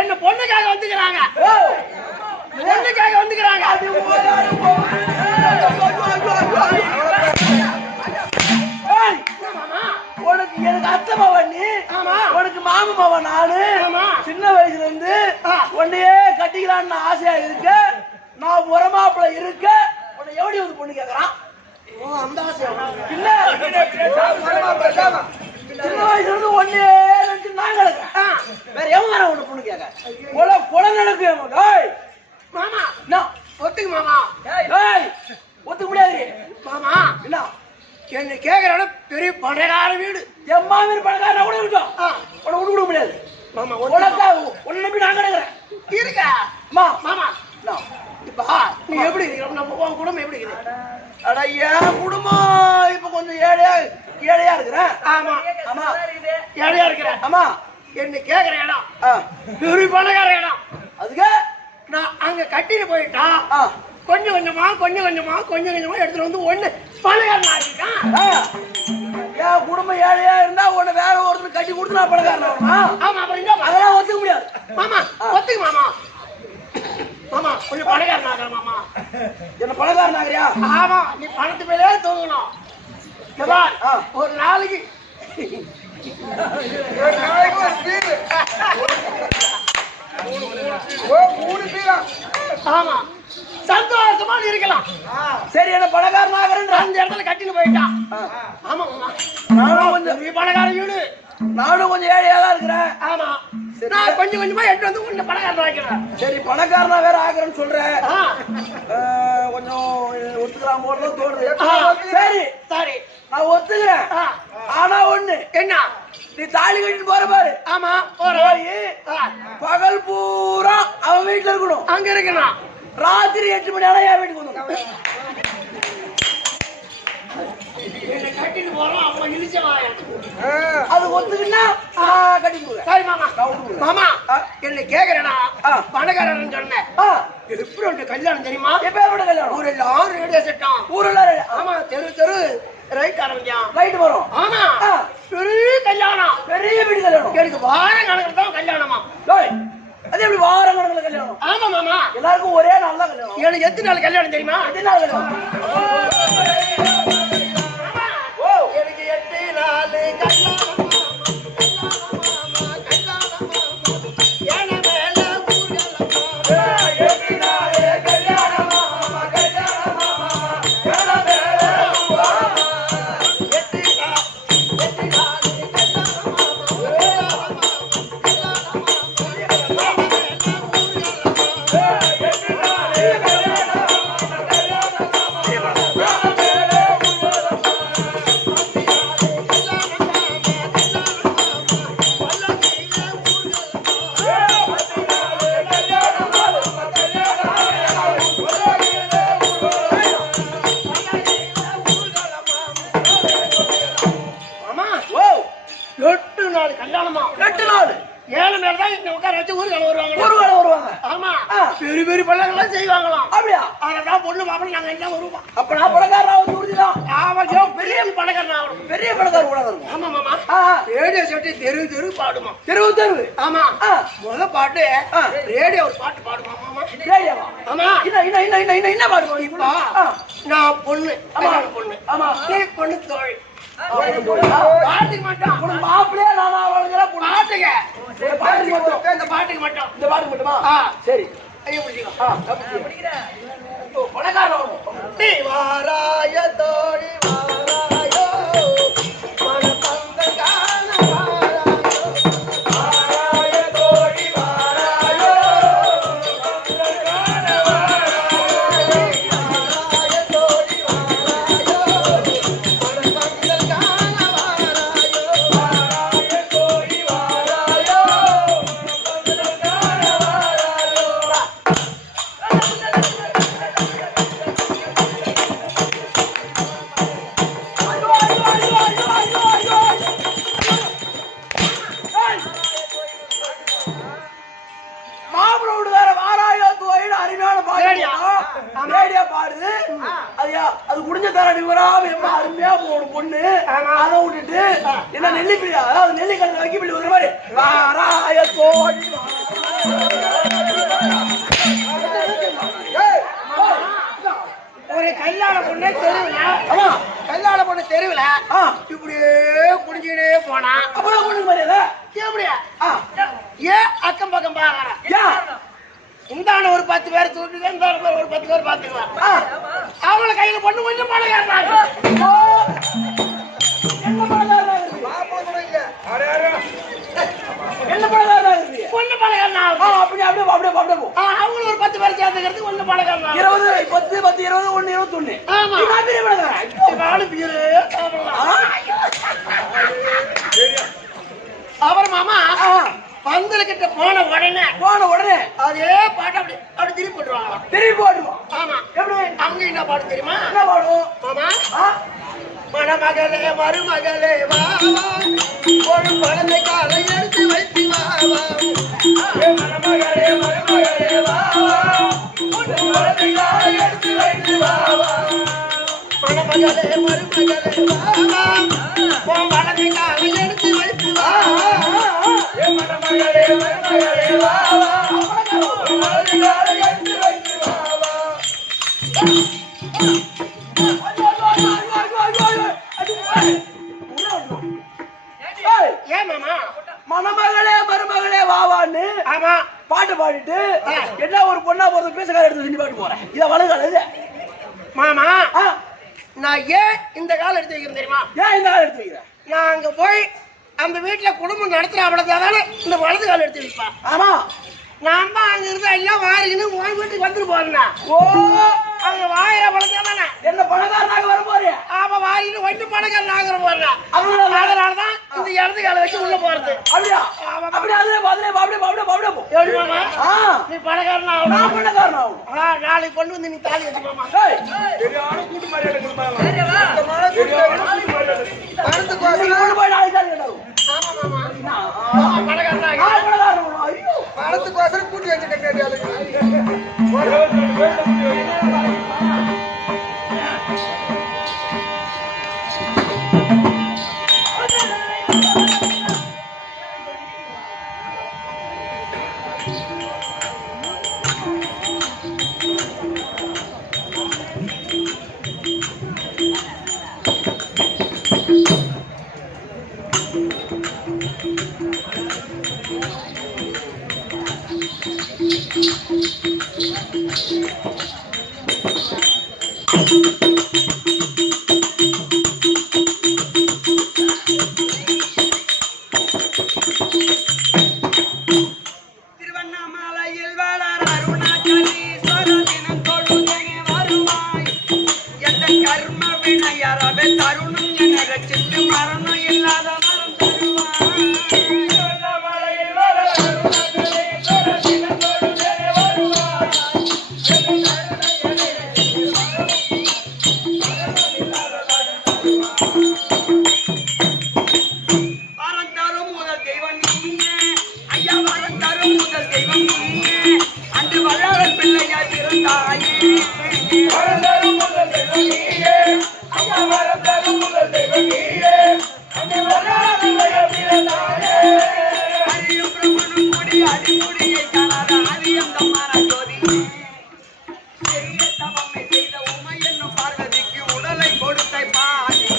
என்ன பொண்ணுக்காக வந்துக்கிறாங்க. பொண்ணுக்காக வந்துக்கிறாங்க. உனக்கு எனக்கு அத்தை மவன் நீ, உனக்கு மாம மவன் நானு. சின்ன வயசுல இருந்து உன்னையே கட்டிக்கலான்னு ஆசையா இருக்க, நான் முறமாப்பிள்ள இருக்க, உன்னை எப்படி வந்து பொண்ணு கேக்குறான்? அந்த ஆசையா இல்ல, சின்ன வயசுல இருந்து ஒன்னே நான் கிடக்குறேன். வேற எவன் வர உன்னை பொண்ணு கேட்க? குளம் நடக்கு மாமா. ஒத்துக்கு மாமா. ஒத்துக்க முடியாது மாமா. என்ன என்ன கேக்குற பெரிய பணக்கார வீடு, என் மாமியார் பணக்காரனா கூட இருக்கும். உன்னை விட்டு கொடுக்க முடியாது மாமா. உனக்கா உன்னை நம்பி நான் கிடக்குறேன். இருக்கா மாமா? இப்ப நீ எப்படி இருக்கிற? நம்ம உன் குடும்பம் எப்படி இருக்குது? அட என் குடும்பம் இப்ப கொஞ்சம் ஏழையா இருக்கிறேன். ஆமா ஆமா, ஏழையா இருக்கிறேன். ஆமா. என்ன கேக்குற இடம் பெரிய பணக்கார இடம். அதுக்கு நான் அங்க கட்டிட்டு போயிட்டா கொஞ்சம் கொஞ்சமா எடுத்துட்டு வந்து ஒண்ணு பணக்காரன் ஆகிட்டான். என் குடும்பம் ஏழையா இருந்தா உன்னை வேற ஒருத்தர் கட்டி கொடுத்து நான் பணக்காரன். ஆமா, அப்புறம் அதெல்லாம் ஒத்துக்க முடியாது மாமா. ஒத்துக்கு மாமா. மாமா கொஞ்சம் பணக்காரன் ஆகிற மாமா. என்ன பணக்காரன் ஆகிறியா? ஆமா, நீ பணத்து மேலே தூங்கணும். ஒரு நாளைக்கு ஆமா சந்தோஷமா இருக்கலாம். சரி, என்ன பணக்காரன் ஆகிறேன் அந்த இடத்துல கட்டின்னு போயிட்டான். ஆமா மாமா, நானும் கொஞ்சம் பணக்கார வீடு, நானும் கொஞ்சம் ஏழையா தான் இருக்கிறேன். ஆமா, நான் கொஞ்சம் கொஞ்சமா எடுத்து வந்து உன்னை பணக்காரன் ஆக்கிறேன். சரி, பணக்காரனா வேற ஆகிறேன்னு சொல்றேன். கொஞ்சம் ஒத்துக்கலாம் போல தோணுது. சரி சரி, நான் ஒத்துக்கிறேன். ஆனா ஒண்ணு, என்ன? நீ தாலி கட்டிட்டு போற பாரு. ஆமா, போய் பகல் பூரா அவன் வீட்டுல இருக்கணும். அங்க இருக்கணும். ராத்திரி 8 மணி ஆனா என் வீட்டுக்கு வந்து கட்டிட்டு போறோம். அவன் இழிச்சவாய அது ஒத்துக்குன்னா கட்டிட்டு போறேன். சரி மாமா. மாமா என்ன கேக்குறேன்னா, பணக்காரன் சொன்னேன் எப்படி உண்டு கல்யாணம் தெரியுமா? எப்ப கல்யாணம்? ஊரெல்லாம் ரேடியோ செட்டான். ஊரெல்லாம் ஆமா, தெரு ரைட் ஆரம்பிச்சான். ரைட் வரும். ஆமா, பெரிய கல்யாணம், பெரிய வீடு கல்யாணம். எனக்கு வாரம் கணக்கு தான் கல்யாணமா. அது எப்படி வாரம் கணக்குல கல்யாணம்? ஆமா மாமா, எல்லாருக்கும் ஒரே நாள் தான் கல்யாணம். எனக்கு எத்தனை நாள் கல்யாணம் தெரியுமா? எத்தனை நாள் கல்யாணம்? எனக்கு 8 நாள் கல்யாணம். 8 நாள் கல்யாணமா 8 நாள் 7 நாள் தான் இந்த உட்கார வச்சு ஊர்கால வருவாங்க வருவாங்க. ஆமா பெரிய பெரிய பழங்கள்லாம் செய்வாங்களாம். அப்படியா? அதெல்லாம் பொண்ணு மாப்பிள்ளை நாங்க எல்லாம் வருவோம். அப்ப நான் பணக்காரனா வந்து உறுதிதான். ஆமா பெரிய பணக்காரன் ஆகணும். பெரிய பணக்காரர் கூட இருக்கும். ஆமா மாமா ரேடியோ செட்டு தெரு தெரு பாடுமா. தெரு ஆமா முத பாட்டு ரேடியோ ஒரு பாட்டு பாடுமா மாமா. ரேடியோவா? ஆமா. என்ன பாடுமா இப்போ? நான் பொண்ணு. பொண்ணு. ஆமா. நீ பொண்ணு தோழி. பாட்டுக்கு மட்டும் உனக்கு மாப்பிள்ளையா நானா அவளுங்களா பாட்டுங்க. பாட்டுக்கு மட்டும். இந்த பாட்டுக்கு மட்டும். இந்த பாட்டுக்கு மட்டுமா? சரி. ஐயோ பிடிச்சிக்கோ. பிடிக்கிறேன். பணக்காரன் நீ வாராய தோழி வாராயோ மனப்பந்தல் காண வாராயோ வாராய தோழி வாராயோ மனப்பந்தல் காண வாராயோ வாராய தோழி வாராயோ மனப்பந்தல் காண வாராயோ வாராய தோழி வாராயோ மனப்பந்தல் காண வாராயோ. பாடுது. அது குடிஞ்ச தரடி வராம அருமையா ஒரு பொண்ணு அதை விட்டுட்டு என்ன நெல்லிப்பிரியா அதாவது நெல்லிக்கடலை வைக்கப்பள்ளி ஒரு மாதிரி வாராய தோழி ஒரு கல்யாண பொண்ணு தெருவுல கல்யாண பொண்ணு தெருவுல இப்படியே குடிஞ்சுக்கிட்டே போனா அப்பதான் பொண்ணு மாதிரியா எப்படியா ஏன் அக்கம் பக்கம் பாக்குறேன் இந்தான ஒரு 10 பேர் தூக்கிட்டு இந்த ஒரு 10 பேர் பாத்துக்குவான் அவங்கள கையில பொண்ணு கொஞ்சம் பழகாங்க என்ன பழகாரா என்ன பழகாரா பொண்ணு பழகாரா அப்படி அப்படியே அப்படியே அப்படியே போ அவங்களும் ஒரு 10 பேர் சேர்த்துக்கிறதுக்கு ஒண்ணு பழகாரா 20 10 10 20 1 21 ஆமா பெரிய பழகாரா நாலு பேரு அப்புறம் மாமா பந்தலுக்கிட்ட போன உடனே அதே பாட்டு அப்படி திருப்பி போட்டுருவாங்க. திருப்பி போடுவோம். ஆமா எப்படி அங்க என்ன பாட்டு தெரியுமா? என்ன பாடுவோம் மாமா? மணமகளே மருமகளே வா ஒரு குழந்தை காலை எடுத்து வைத்து வா மணமகளே மருமகளே வா ஒரு குழந்தை காலை எடுத்து வைத்து வா மணமகளே மருமகளே வா ஒரு குழந்தை காலை எடுத்து வைத்து வா மணமகளே மருமகளே வா ஒரு குழந்தை காலை எடுத்து வைத்து வா ஏன் மாமா மணமகளே மருமகளே வாவான்னு ஆமா பாட்டு பாடிட்டு என்ன ஒரு பொண்ணா போறது பேசக்கார எடுத்து செஞ்சு பாட்டு போறேன் இத வளர்கால இது மாமா நான் ஏன் இந்த காலம் எடுத்து வைக்கிறேன் தெரியுமா? ஏன் இந்த காலம் எடுத்து வைக்கிறேன்? நான் அங்க போய் அந்த வீட்டுல குடும்பம் நடத்துற அவ்வளவுதானே இந்த வலது காலம் எடுத்து வைப்பேன். ஆமா நான் தான் அங்க இருந்தா எல்லாம் வாரின்னு உன் வீட்டுக்கு வந்துட்டு போறேன்னா ஓ அங்க வாயில வளர்ந்தானே என்ன பணக்காரனாக வர போறியா? ஆமா வாரின்னு வந்து பணக்காரன் ஆகிற போறேன். அதனாலதான் இந்த இடது காலம் வச்சு உள்ள போறது. அப்படியா? அப்படியே அதுல அப்படியே போ. எப்படி மாமா? நீ பணக்காரன் ஆகணும். நான் பணக்காரன் ஆகணும். நாளைக்கு கொண்டு வந்து நீ தாலி வச்சு மாமா. சரியான கூட்டு மரியாதை கொடுப்பாங்க. போய் நாளைக்கு தாலி கட்டணும். ஆமா மாமா பணக்காரன் ஆகணும். ஐயோ பணத்துக்கோசரம் கூட்டி வச்சு கட்டியாரு. திருவண்ணாமலையில் வளர் அருணாச்சலீஸ்வரர் தினம் தொழுதே வருவாய் எந்த கர்ம வினையறவே தருணம் என ரட்சித்து மரணம் இல்லாத வரம் தருவாய். திருவண்ணாமலையில் வளர் அருணாச்சலீஸ்வரர் தினம் தொழுதே வருவாய் தாயே வரம் தரும் முதல் தெய்வம் நீயே அம்மா வரம் தரும் முதல் தெய்வம் நீயே அம்மா வராத தாயே அரியும் பிரம்மனும் கூடி அடிமுடியை காணாத ஆதியந்தமான ஜோதி பெரிய தவமை செய்த உமை என்னும் பார்வதிக்கு உடலை கொடுத்த பாதி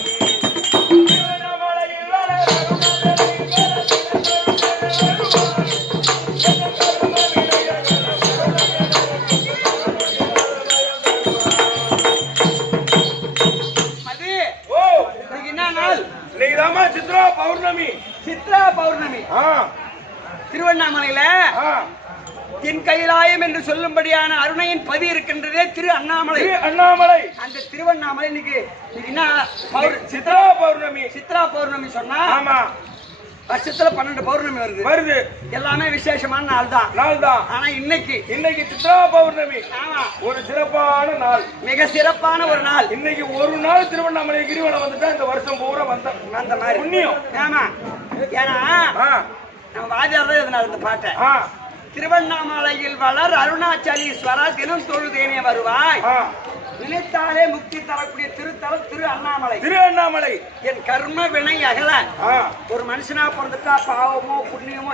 சித்ரா பௌர்ணமி. சித்ரா பௌர்ணமி திருவண்ணாமலையில தென் கைலாயம் என்று சொல்லும்படியான அருணையின் பதி இருக்கின்றதே திரு அண்ணாமலை. அண்ணாமலை அந்த திருவண்ணாமலை இன்னைக்கு என்ன சித்ரா பௌர்ணமி. சித்ரா பௌர்ணமி சொன்னா ஆமா வருஷத்துல 12 பௌர்ணமி வருது. எல்லாமே விசேஷமான நாள் தான். ஆனா இன்னைக்கு சித்ரா பௌர்ணமி. ஆமா ஒரு சிறப்பான நாள், மிக சிறப்பான ஒரு நாள். இன்னைக்கு ஒரு நாள் திருவண்ணாமலை கிரிவலம் வந்துட்டா இந்த வருஷம் பூரா வந்த மாதிரி புண்ணியம். ஆமா ஏன்னா நம்ம வாஜார் இதனால இந்த பாட்டை திருவண்ணாமலையில் வளர் அருணாச்சலீஸ்வரா தினம் தொழுதேனே வருவாய் நினைத்தாலே முக்தி தரக்கூடிய திருத்தலம் திரு அண்ணாமலை. திருவண்ணாமலை என் கர்ம வினை அகல. ஒரு மனுஷனா பிறந்துட்டா பாவமோ புண்ணியமோ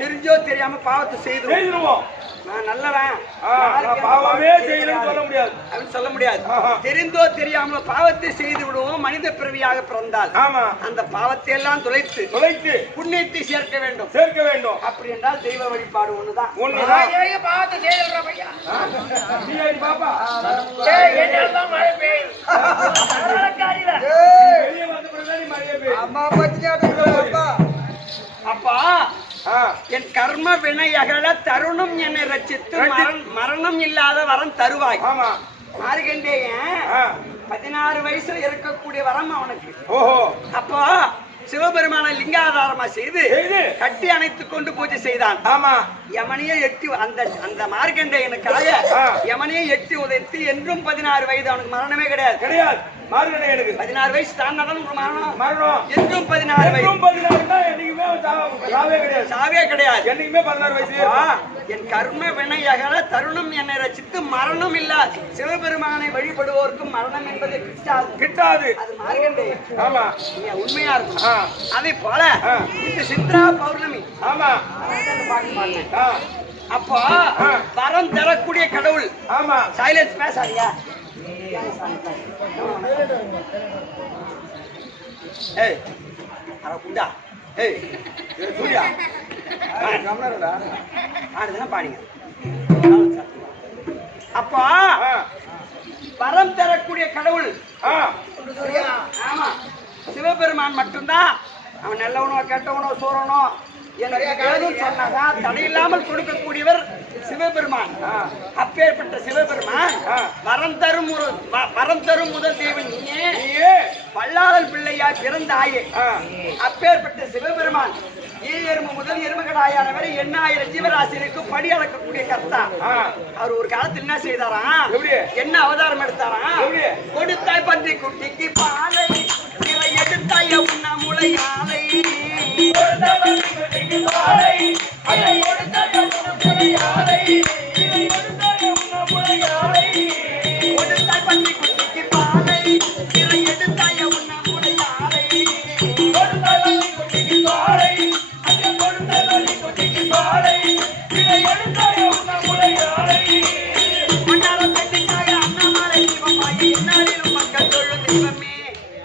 தெரிஞ்சோ தெரியாம பாவத்தை செய்துருவோம். நான் நல்லவன் பாவமே செய்யணும்னு சொல்ல முடியாது அப்படின்னு சொல்ல முடியாது. தெரிந்தோ தெரியாம பாவத்தை செய்து விடுவோம். மனித பிறவியாக பிறந்தால் அந்த பாவத்தை எல்லாம் தொலைத்து புண்ணியத்தை சேர்க்க வேண்டும். அப்படி என்றால் தெய்வ வழிபாடு ஒண்ணுதான். பாவத்தை செய்த பையா பாப்பா அப்பா என் கர்ம வினை அகல தருணம் என்னை ரட்சித்து மரணம் இல்லாத வரம் தருவாய். மார்கண்டேயன் 16 வயசுல இருக்கக்கூடிய வரம் அவனுக்கு. அப்போ சிவபெருமான லிங்காதாரமா செய்து கட்டி அணைத்துக் கொண்டு பூஜை செய்தான். யமனையே எட்டி அந்த மார்கண்டேயனுக்காக யமனையே எட்டி உதைத்து என்றும் 16 வயது. அவனுக்கு மரணமே கிடையாது. மார்கண்டேயனுக்கு 16 வயசு தாண்டதான் மரணம். என்றும் 16 வயசு. சாவே கிடையாது. என்னைக்குமே 16 வயசு. என் கர்ம வினையகல தருணம் என்னை ரசித்து மரணம் இல்ல. சிவபெருமானை வழிபடுவோருக்கும் மரணம் என்பது கிட்டாது. அது மார்கண்டேயன். ஆமா உண்மையா இருக்கும். அதே போல இந்த சித்ரா பௌர்ணமி. அப்போ வரம் தரக்கூடிய கடவுள். சைலன்ஸ் பேசாதியா. ஏய் குண்டா ஏய் சூர்யா ஆடுதுன்னா பாடிங்க. அப்போ வரம் தரக்கூடிய கடவுள் ஆமா சிவபெருமான் மட்டும்தான். அவன் நல்லவனோ கெட்டவனோ சோரனோ சொன்னாதான் தடையில்லாமல் கொடுக்கக்கூடியவர் சிவபெருமான். அப்பேற்பட்ட சிவபெருமான் வரம் தரும் முதல் தேவன் நீயே வல்லாளல் பிள்ளையாய் பிறந்தாயே. அப்பேற்பட்ட சிவபெருமான் எறும்பு முதல் எறும்புகளாயானவரை 8000 ஜீவராசிற்கு படி அளக்கக்கூடிய கர்த்தா. அவர் ஒரு காலத்தில் என்ன செய்தாராம், என்ன அவதாரம் எடுத்தாராம், கொடுத்தாய் பன்றி குட்டிக்கு பாலை எடுத்தாய உண்ணா முளையாலை கொடுத்தாய் பன்றி குட்டிக்கு பாலை எடுத்தாய உண்ணா முளையாலை மன்னாரம் பெண்ணிக்காக அண்ணாமலை தீபமாகி என்னாலும் மக்கள் தொழு தெய்வமே.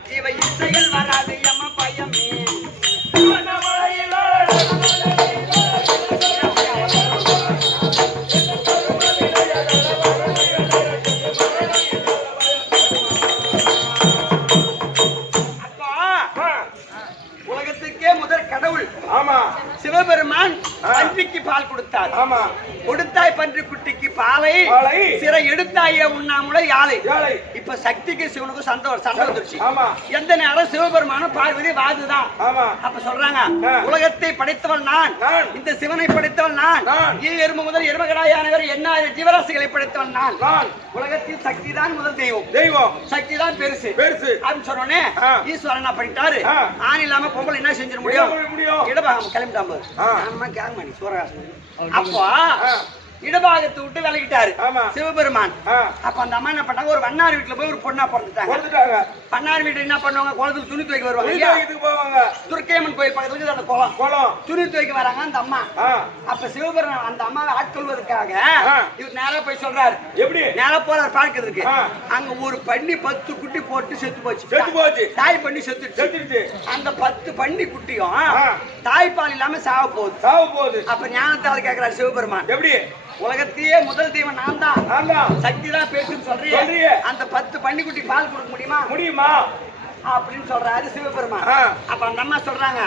ஜீவ இசையில் வராது எம்ம பயமே. உலகத்துக்கே முதற் கடவுள் சிவபெருமான் பன்றிக்கு பால் கொடுத்தார். கொடுத்தாய் பன்றி குட்டிக்கு பாலை சிறை எடுத்தாயே உண்ணாமுலை யாழை. இப்ப சக்திக்கு சிவனுக்கு சண்டை வந்துருச்சு. எந்த நேரம் சிவபெருமானும் பார்வதி வாதுதான். அப்ப சொல்றாங்க, உலகத்தை படைத்தவன் நான், இந்த சிவனை படைத்தவன் நான், எறும்பு முதல் எருமகடாயானவர் 8000 ஜீவராசிகளை படைத்தவன் நான். உலகத்தில் சக்தி தான் முதல் தெய்வம், சக்தி தான் பெருசு அப்படின்னு சொன்னோன்னே ஈஸ்வரன் என்ன பண்ணிட்டாரு, ஆண் இல்லாம பொம்பளை என்ன செஞ்சிட முடியும், இடபாகம் கிளம்பிட்டாங்க. அப்போ இடபாகத்தை விட்டு விலகிட்டாரு ஆமா. சிவபெருமான். அப்ப அந்த அம்மா என்ன பண்ணாங்க, ஒரு வண்ணார் வீட்டுல போய் ஒரு பொண்ணா பிறந்துட்டாங்க. வண்ணார் வீட்டு என்ன பண்ணுவாங்க, குளத்துக்கு துணி துவைக்க வருவாங்க. துர்க்கையம்மன் கோயில் பக்கத்துல அந்த குளம் துணி துவைக்க வராங்க அந்த அம்மா. அப்ப சிவபெருமான் அந்த அம்மாவை ஆட்கொள்வதற்காக இவர் நேரா போய் சொல்றாரு. எப்படி நேரா போறாரு பார்க்கிறதுக்கு. அங்க ஒரு பண்ணி 10 குட்டி போட்டு செத்து போச்சு. தாய் பண்ணி செத்துடுச்சு. அந்த 10 பண்ணி குட்டியும் தாய்ப்பால் இல்லாம சாவ போகுது. அப்ப ஞானத்தால் கேட்கிறார் சிவபெருமான், எப்படி உலகத்தையே முதல் தெய்வம் நான் தான், சக்தி தான் பேசுன்னு சொல்றீங்க, அந்த 10 பன்னிக்குட்டி பால் கொடுக்க முடியுமா அப்படின்னு சொல்றாரு சிவபெருமான். அப்ப அந்த அம்மா சொல்றாங்க,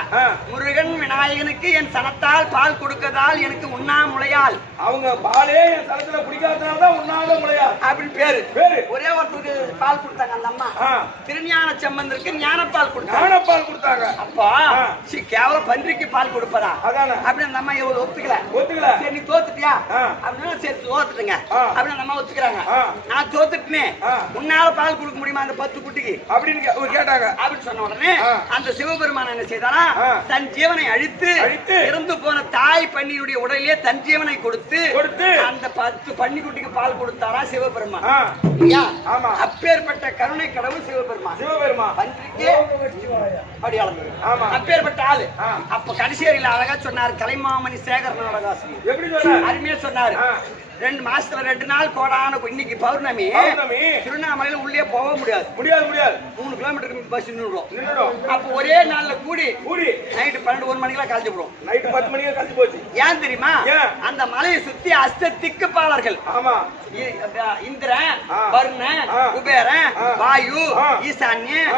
முருகன் விநாயகனுக்கு என் சனத்தால் பால் கொடுக்கதால் எனக்கு உண்ணாமுலையால், அவங்க பாலே என் சனத்துல குடிக்காதனால்தான் உண்ணாத முலையால் அப்படின்னு பேரு. ஒரே ஒருத்தருக்கு பால் கொடுத்தாங்க அந்த அம்மா. திருஞான சம்பந்தருக்கு ஞானப்பால் கொடுத்தாங்க. அப்பா கேவலம் பன்றிக்கு பால் கொடுப்பதா அப்படின்னு அந்த அம்மா ஒத்துக்கல. சரி நீ தோத்துட்டியா அப்படின்னா சரி தோத்துட்டுங்க அப்படின்னு அந்த அம்மா ஒத்துக்கிறாங்க. நான் தோத்துட்டேன், உன்னால பால் கொடுக்க முடியுமா அந்த 10 குட்டிக்கு அப்படின்னு அப்படின்னு சொன்ன உடனே அந்த சிவபெருமான் என்ன செய்தாரா, தன் ஜீவனை அழித்து இறந்து போன தாய் பன்னியுடைய உடலிலே தன் ஜீவனை கொடுத்து அந்த 10 பன்னிக்குட்டிக்கு பால் கொடுத்தாரா சிவபெருமான். அப்பேற்பட்ட கருணை கடவுள் சிவபெருமான். பன்றிக்கே அடியாளம் அப்பேற்பட்ட ஆளு. அப்ப கடைசியில அழகா சொன்னார் கலைமாமணி சேகர் நாடகாசிரியர். எப்படி சொன்னார், அருமையா சொன்னாரு. 2 மாசத்துல 2 நாள் கோடான இன்னைக்கு பௌர்ணமி திருவண்ணாமலையில உள்ளே போக முடியாது 3 கிலோமீட்டருக்கு பஸ் நின்றுடும். அப்ப ஒரே நாள்ல கூடி நைட்டு 12-1 மணிக்கெல்லாம் கழிச்சு போடும். நைட்டு 10 மணிக்கு கழிச்சு போச்சு. ஏன் தெரியுமா, அந்த மலையை சுத்தி அஷ்டதிக்குப்பாளர்கள் இந்திரன், வருணன், குபேரன், வாயு, ஈசான்யன்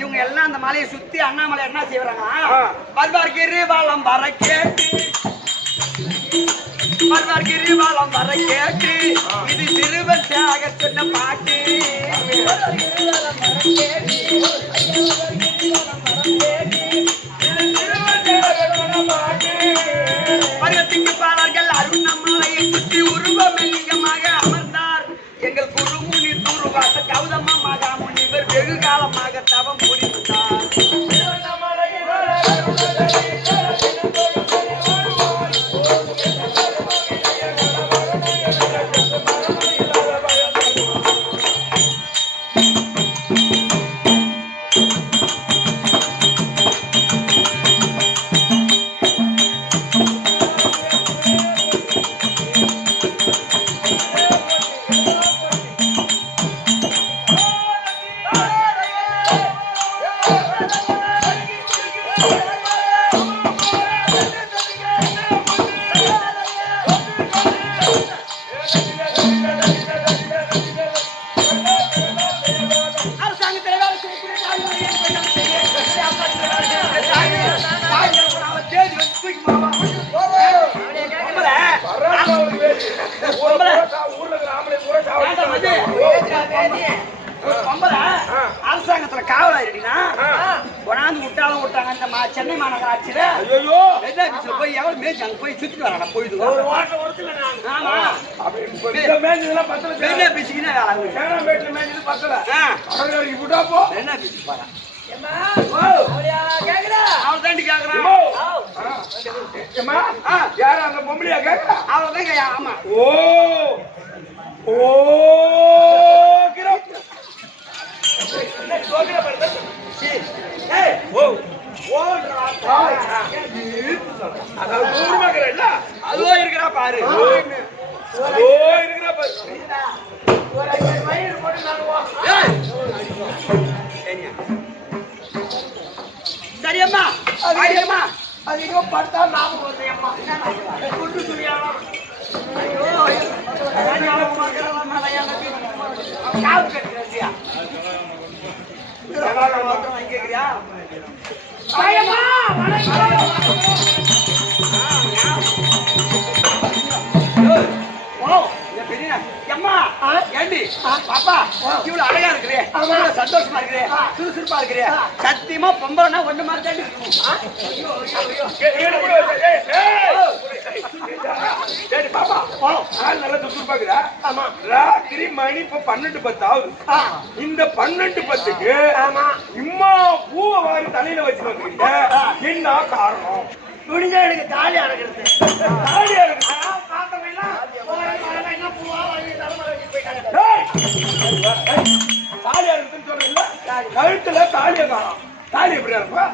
இவங்க எல்லாம் அந்த மலையை சுத்தி அண்ணாமலை என்ன செய்யறாங்க, பர்வார் கிரிவலம் வர கேட்டு இது சிறுவன் சாக சொன்ன பாட்டு. பருவத்துக்கு பாடல்கள் அருணமலையை சுற்றி உருவமெல்லியமாக அமர்ந்தார் எங்கள் குருமுனி தூருவாச கௌதமமாக முனிவர் வெகு காலமாக தவம் புரிந்தார். அரசாங்கத்துல காவலாயிருக்கா கொண்டாந்து விட்டாலும் விட்டாங்க. இந்த சென்னை மாநகராட்சியில போய் எவ்வளவு மேய்ச்சி அங்க போய் சுத்தி வராங்க போயிட்டு என்ன பேசி பாரு அவள் தாண்டி கேக்குறான். யாரும் அந்த பொம்பளையா கேட்க அவள் தான். ஆமா ஓ ஓ அதுவோ இருக்கிறா பாரு. சரியம்மா அடியம்மா அதிகமா பார்த்தா நாம வருதையம்மா கொண்டு சொல்லியாமா. கேக்குறியா ஏண்டி பாப்பா இவ்வளவு அழகா இருக்கிறே, சந்தோஷமா இருக்கிறே, சுறுசுறுப்பா இருக்கிறே, சத்தியமா பொம்பளைனா ஒண்ணு மாதிரி தாண்டி ராத்திரி மணி இப்ப 12:10 ஆகுது. இந்த 12:10க்கு இம்மா பூவை வாரி தலையில வச்சு வந்துக்கிட்ட என்ன காரணம்? முடிஞ்சா எனக்கு தாலி அடக்கிறது. தாலி அடக்கிறது தாலியா இருக்குன்னு சொல்றீங்களா? கழுத்துல தாலியை காணும். தாலி எப்படி இருப்பா?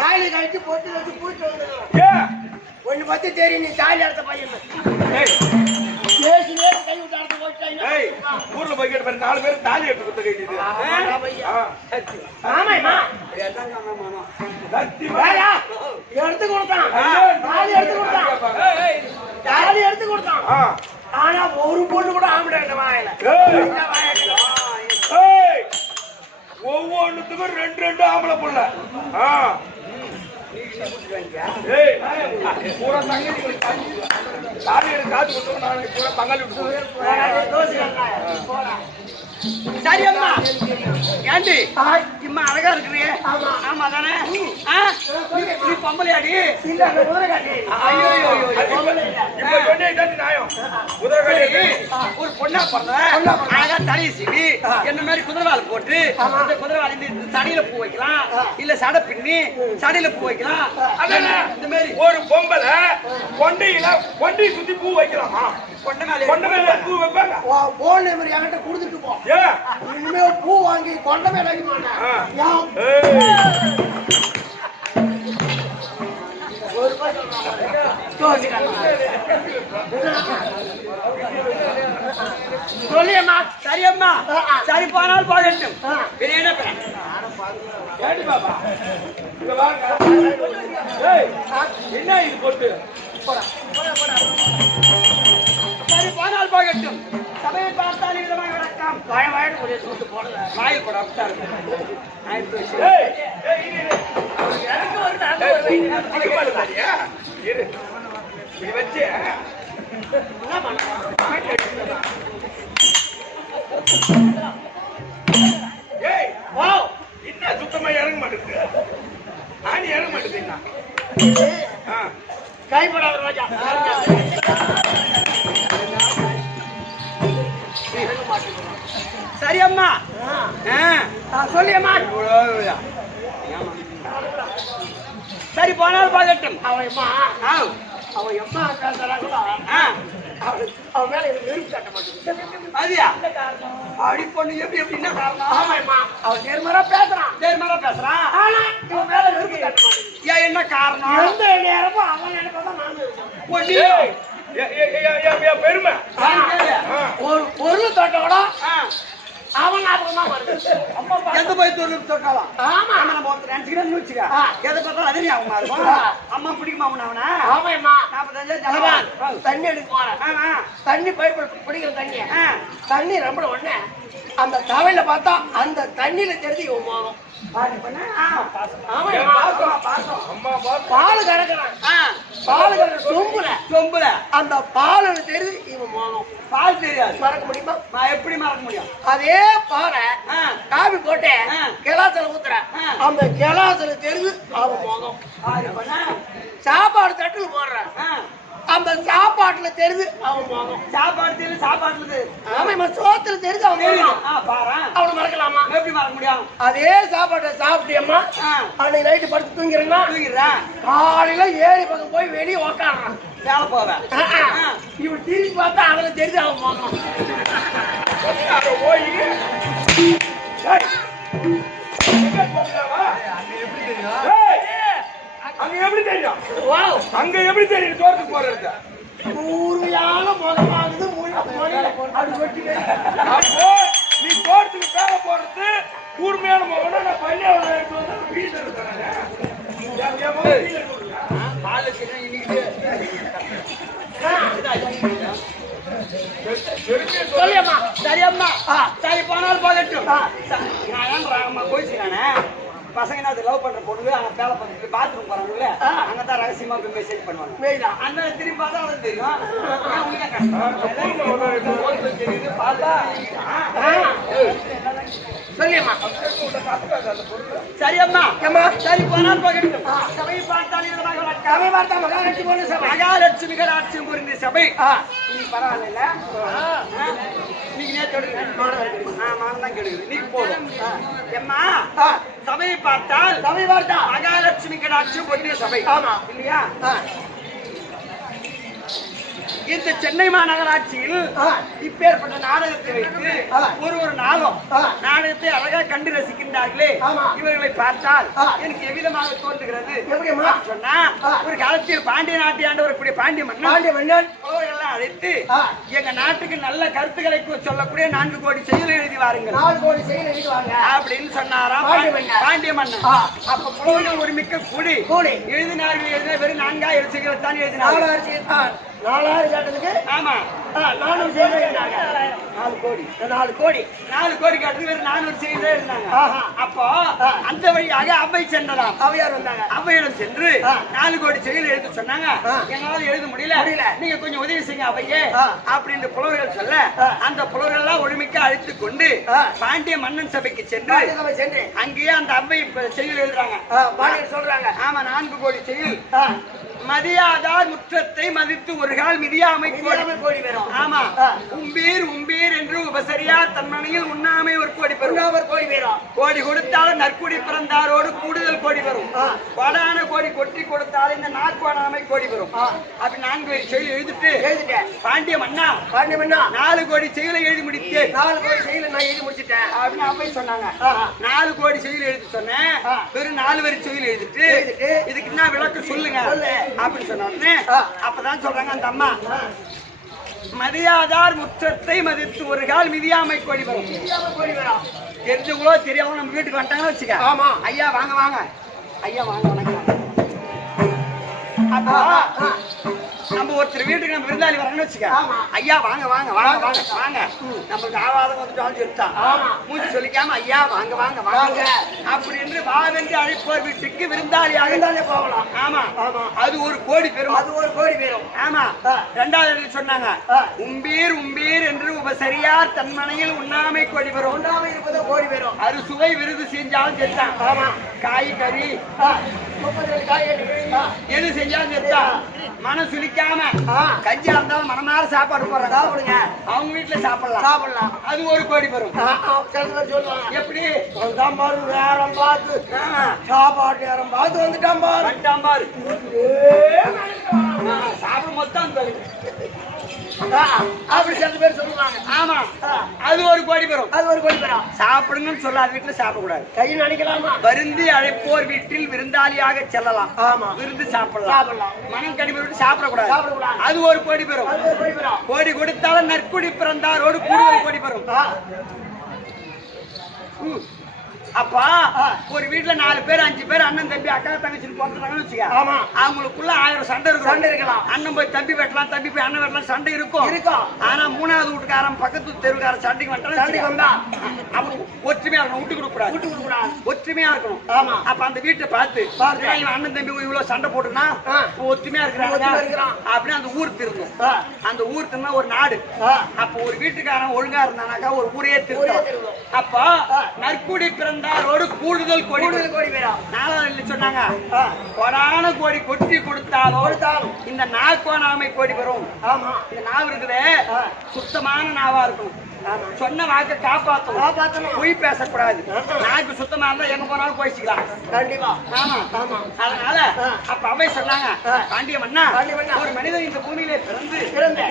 தாலி கழிச்சு பொட்டு வச்சு பூச்சி வந்துடலாம். ஏன்? ஒண்ணு பத்தி தெரியும், நீ தாலி அடுத்த பையன் ஏய், பேசி நேரம் கை விட்டு அடுத்து போயிட்டாங்க. ஏய், ஊர்ல போய் கேட்டு பாரு, 4 பேர் தாலி எடுத்து கொடுத்த கைது. ஆமாம்மா, வேறா? எடுத்து கொடுத்தான், தாலி எடுத்து கொடுத்தான், தாலி எடுத்து கொடுத்தான். ஆனா ஒரு பொண்ணு கூட ஆம்பளை கிட்ட வாயில. ஒவ்வொன்றுத்துக்கும் 2 ஆம்பளை புள்ள. ஏய், பூரா தங்கச்சி தாலி எடுத்து காத்து கொடுத்தோம். நான் பூரா பங்காளி சரி அம்மா, ஏண்டி இம்மா அழகா இருக்கிறியே? ஆமா தானே? நீ பொம்பளையாடி? ஐயோ ஒரு பொண்ணா பண்ண அழகா தலையை சீவி என்ன மாதிரி குதிரவால் போட்டு இந்த குதிரவால் இந்த சடையில பூ வைக்கலாம், இல்ல சடை பின்னி சடையில பூ வைக்கலாம். இந்த மாதிரி ஒரு பொம்பளை கொண்டையை சுத்தி பூ வைக்கலாமா? கொண்ட மேல பூ வைப்பாங்க. போன் நம்பர் என்கிட்ட கொடுத்துட்டு போ. இனிமே பூ வாங்கி கொண்ட மேல வைக்க மாட்டேன். சொல்லியம்மா. சரியம்மா, சரி போனால் போகட்டும். என்ன ஏடி பாப்பா, இங்க வாங்க. ஏய், என்ன இது போட்டு? சரி போனால் போகட்டும். சபையை பார்த்தால் விதமாக விளக்கம். வாயில் போட என்ன சுத்தமா இறங்க மாட்டேங்குது? ஆணி இறங்க மாட்டேங்குது. கைப்படாத ராஜா. சரி அம்மா, சொல்லியம்மா. சரி போனால் போகட்டும். அவன் எம்மா பேசுறாங்களா? அவன் மேல எனக்கு வெறுப்பு காட்ட மாட்டேங்குது. அதியா அடி பொண்ணு எப்படின்னா காரணம்? ஆமாம்மா, அவன் நேர்மறை பேசுறான். ஆனா இவன் மேல வெறுப்பு காட்ட மாட்டேங்குது. ஏன் என்ன காரணம்? எந்த நேரமும் அவன் நினைப்பதான் நானும் பெருமை. ஒரு பொருள் தொட்டோட அவன் ஞாபகம் தான் வருது. எந்த போய் தொழில் தொட்டாலும் ஆமா, நம்ம ஒருத்தர் நினைச்சுக்கிறேன்னு வச்சுக்க, எதை பார்த்தாலும் அதே ஞாபகமா இருக்கும். அம்மா பிடிக்குமா அவனா? ஆமாம்மா, 45 தண்ணி எடுக்க போறேன். தண்ணி பைப்பு பிடிக்கிற தண்ணி ரொம்ப உடனே அந்த தவையில பார்த்தா அந்த தண்ணியில தெரிஞ்சு இவன் போகும். பால் கறக்குறான், பால் கறக்குற சொம்புல அந்த பால் தெரிஞ்சு இவன் போகும். பால் தெரியாது, மறக்க முடியுமா? நான் எப்படி மறக்க முடியும்? அதே பாலை காபி போட்டு கிளாஸ்ல ஊத்துற அந்த கிளாஸ்ல தெரிஞ்சு அவன் போகும். சாப்பாடு தட்டுல போடுறேன் அந்த சாப்பாட்டுல தெரிஞ்சு அவன் போகும். சாப்பாட்டுல ஆமா, சோத்துல தெரிஞ்சு அவன் போகும். அவனை மறக்கலாமா? எப்படி மறக்க முடியும்? அதே சாப்பாட்டை சாப்பிட்டியம்மா, அன்னைக்கு நைட்டு படுத்து தூங்கிறேன்னா காலையில ஏறி பக்கம் போய் வெளியே உக்காடுறான், வேலை போவேன். இவன் திரும்பி பார்த்தா அதுல தெரிஞ்சு அவன் போகும். அங்க எப்படி தெரியும்? அங்க எப்படி தெரியும்? தோட்டத்துக்கு போறது கூர்மையான முகமாகுது. அப்போ நீ தோட்டத்துக்கு வேலை போறது கூர்மையான முகம். நான் பள்ளியோட வீட்டுல சொல்லியம்மா. சரியம்மா, சரி போனால் போகட்டும். நான் ஏன் ராகமா போயிடுச்சுக்கானே பசங்க அது லவ் பண்ற பொண்ணு அங்க வேலை பண்ணிட்டு பாத்ரூம் போறாங்கல்ல, அங்கதான் ரகசியமா போய் மெசேஜ் பண்ணுவாங்க. அந்த திரும்பி பார்த்தா அவனுக்கு தெரியும். தெரியுது பார்த்தா. சொல்லியம்மா. சரியம்மா, சரி போனால் போகட்டும். சபை பார்த்தால் சபை பார்த்தா மகாலட்சுமி பொண்ணு சபை. மகாலட்சுமிகள் ஆட்சி புரிந்த சபை. நீ பரவாயில்ல, நீங்க நேற்று மானம் தான் கெடுக்குது. நீங்க போதும். எம்மா, சபையை பார்த்தால் மகாலட்சுமி கடாட்சி பொன்னிய சபை. ஆமா இல்லையா? இந்த சென்னை மாநகராட்சியில் இப்பேற்பட்ட நாடகத்தை வைத்து ஒரு நாளும் நாடகத்தை அழகா கண்டு ரசிக்கின்றார்களே, இவர்களை பார்த்தால் எனக்கு எவ்விதமாக தோன்றுகிறது சொன்னா, ஒரு காலத்தில் பாண்டிய நாட்டை ஆண்டு வரக்கூடிய பாண்டிய மன்னன் அவர்களெல்லாம் அழைத்து எங்க நாட்டுக்கு நல்ல கருத்துக்களை சொல்லக்கூடிய 4 கோடி செயல் எழுதி வாருங்கள், 4 கோடி செயல் எழுதி வாங்க அப்படின்னு சொன்னாராம் பாண்டிய மன்னன். அப்ப புலவர்கள் ஒரு மிக்க கூடி எழுதினார்கள். எழுதின வெறும் 4 செயல்களை தான் எழுதினார்கள். 4000 கேட்டதுக்கு ஆமா 4 செயல் எழுதினாங்க. 4 கோடி கேட்டது வெறும் 400 செயல் எழுதினாங்க. அப்போ அந்த வழியாக அவ்வை சென்றலாம். அவையார் வந்தாங்க. அவையிடம் சென்று 4 கோடி செயல் எழுத சொன்னாங்க. எங்களால எழுத முடியல, நீங்க கொஞ்சம் உதவி செய்யுங்க அவையே அப்படின்னு புலவர்கள் சொல்ல, அந்த புலவர்கள் எல்லாம் ஒழுமிக்க அழைத்துக் கொண்டு பாண்டிய மன்னன் சபைக்கு சென்று அங்கேயே அந்த அவ்வை செயல் எழுதுறாங்க. சொல்றாங்க, ஆமா 4 கோடி செயல். மதியாதார் முற்றத்தை மதித்து ஒரு கால் மிதியாமை கோடி பெறும். ஆமா உம்பீர் என்று உபசரியா தன்மனையில் உண்ணாமை ஒரு கோடி பெறும். கோடி கொடுத்தாலும் நற்குடி பிறந்தாரோடு கூடுதல் கோடி பெறும். கொடான கோடி கொட்டி கொடுத்தாலும் இந்த நாற்கோடாமை கோடி பெறும். அப்படி 4 செயல் எழுதிட்டு பாண்டிய மன்னா 4 கோடி செயலை எழுதி முடித்தேன். 4 கோடி செயலை நான் எழுதி முடிச்சிட்டேன் அப்படின்னு அவை சொன்னாங்க. 4 கோடி செயல் எழுதி சொன்னேன். வெறும் 4 வரி செயல் எழுதிட்டு இதுக்கு என்ன விளக்கம் சொல்லுங்க அப்படின்னு சொன்ன உடனே அப்பதான் சொல்றாங்க அந்த அம்மா, மதியாதார் முற்றத்தை மதித்து ஒரு கால் மிதியாமை கோடி வரும். தெரிஞ்சவங்களோ தெரியாம நம்ம வீட்டுக்கு வந்துட்டாங்கன்னு வச்சுக்க. ஆமா ஐயா வாங்க ஐயா வாங்க வணக்கம். அப்போ நம்ம ஒருத்தர் வீட்டுக்கு நம்ம விருந்தாளி வரணும்னு வச்சுக்க. ஐயா வாங்க நம்மளுக்கு ஆவாதம் வந்துட்டாலும் சொல்லிட்டான். மூச்சு சொல்லிக்காம ஐயா வாங்க அப்படின்னு வாவென்று அழைப்போர் வீட்டுக்கு விருந்தாளியாக போகலாம். ஆமா அது ஒரு கோடி பெறும். ஆமா 2வது சொன்னாங்க, உம்பீர் என்று உபசரியார் தன்மனையில் உண்ணாமை கோடி பெறும். உண்ணாமை இருப்பது கோடி பெறும். அது சுவை விருது செஞ்சாலும் செத்தான். ஆமா காய் கறி எது செஞ்சாலும் செத்தான். மனம் சுலிக்காம கஞ்சியா இருந்தாலும் மனமார சாப்பாடு போடுறாங்க. அவங்க வீட்டுல சாப்பிடலாம். அது ஒரு கோடி பெறும். எப்படி நேரம் பார்த்து சாப்பாடு நேரம் பார்த்து வந்துட்டான் பாரு சாப்பிட மொத்தம் அப்படி சில பேர் சொல்லுவாங்க. ஆமா அது ஒரு கோடி பெறும். சாப்பிடுங்கன்னு சொல்லாத வீட்டுல சாப்பிடக்கூடாது. கை நினைக்கலாமா? வருந்தி அழைப்போர் வீட்டில் விருந்தாளியாக செல்லலாம். ஆமா விருந்து சாப்பிடலாம். மனம் கடிபட்டு சாப்பிடக்கூடாது. அது ஒரு கோடி பெறும். கோடி கொடுத்தாலும் நற்குடி பிறந்தாரோடு கூடுதல் கோடி பெறும். அப்பா ஒரு வீட்டுல 4 பேர் 5 பேர் அண்ணன் தம்பி அக்கா தங்கச்சி போட்டுறாங்கன்னு வச்சுக்க. ஆமா அவங்களுக்குள்ள 1000 சண்டை இருக்கலாம். அண்ணன் போய் தம்பி வெட்டலாம், தம்பி போய் அண்ணன் வெட்டலாம், சண்டை இருக்கும். ஆனா 3வது வீட்டுக்காரன் பக்கத்து தெருக்காரன் சண்டைக்கு வந்தா அவங்க ஒற்றுமையா இருக்கணும். விட்டு கொடுக்க கூடாது. ஒற்றுமையா இருக்கணும். ஆமா அப்ப அந்த வீட்டை பார்த்து இவன் அண்ணன் தம்பி இவ்வளவு சண்டை போட்டுனா ஒற்றுமையா இருக்கிறாங்க அப்படின்னு அந்த ஊர் திருந்தும். அந்த ஊர் திருந்தா ஒரு நாடு. அப்ப ஒரு வீட்டுக்காரன் ஒழுங்கா இருந்தானாக்கா ஒரு ஊரே திருந்தும். அப்ப நற்குடி பிறந்த கூடுதல் கோடி 4வது சொன்னாங்க. கொடான கோடி கொட்டி கொடுத்தாலும் இந்த நாக்கோணாமை கோடி பெறும். ஆமா இந்த நாவு இருக்குது சுத்தமான நாவா இருக்கும். சொன்ன வாக்க காப்பாற்றணும். பொய் பேசக்கூடாது. நாக்கு சுத்தமா இருந்தா எங்க போனாலும் போயிச்சுக்கலாம். கண்டிப்பா. ஆமா அதனால அப்ப அவை சொன்னாங்க, பாண்டிய மன்னா ஒரு மனிதன் இந்த பூமியிலே பிறந்து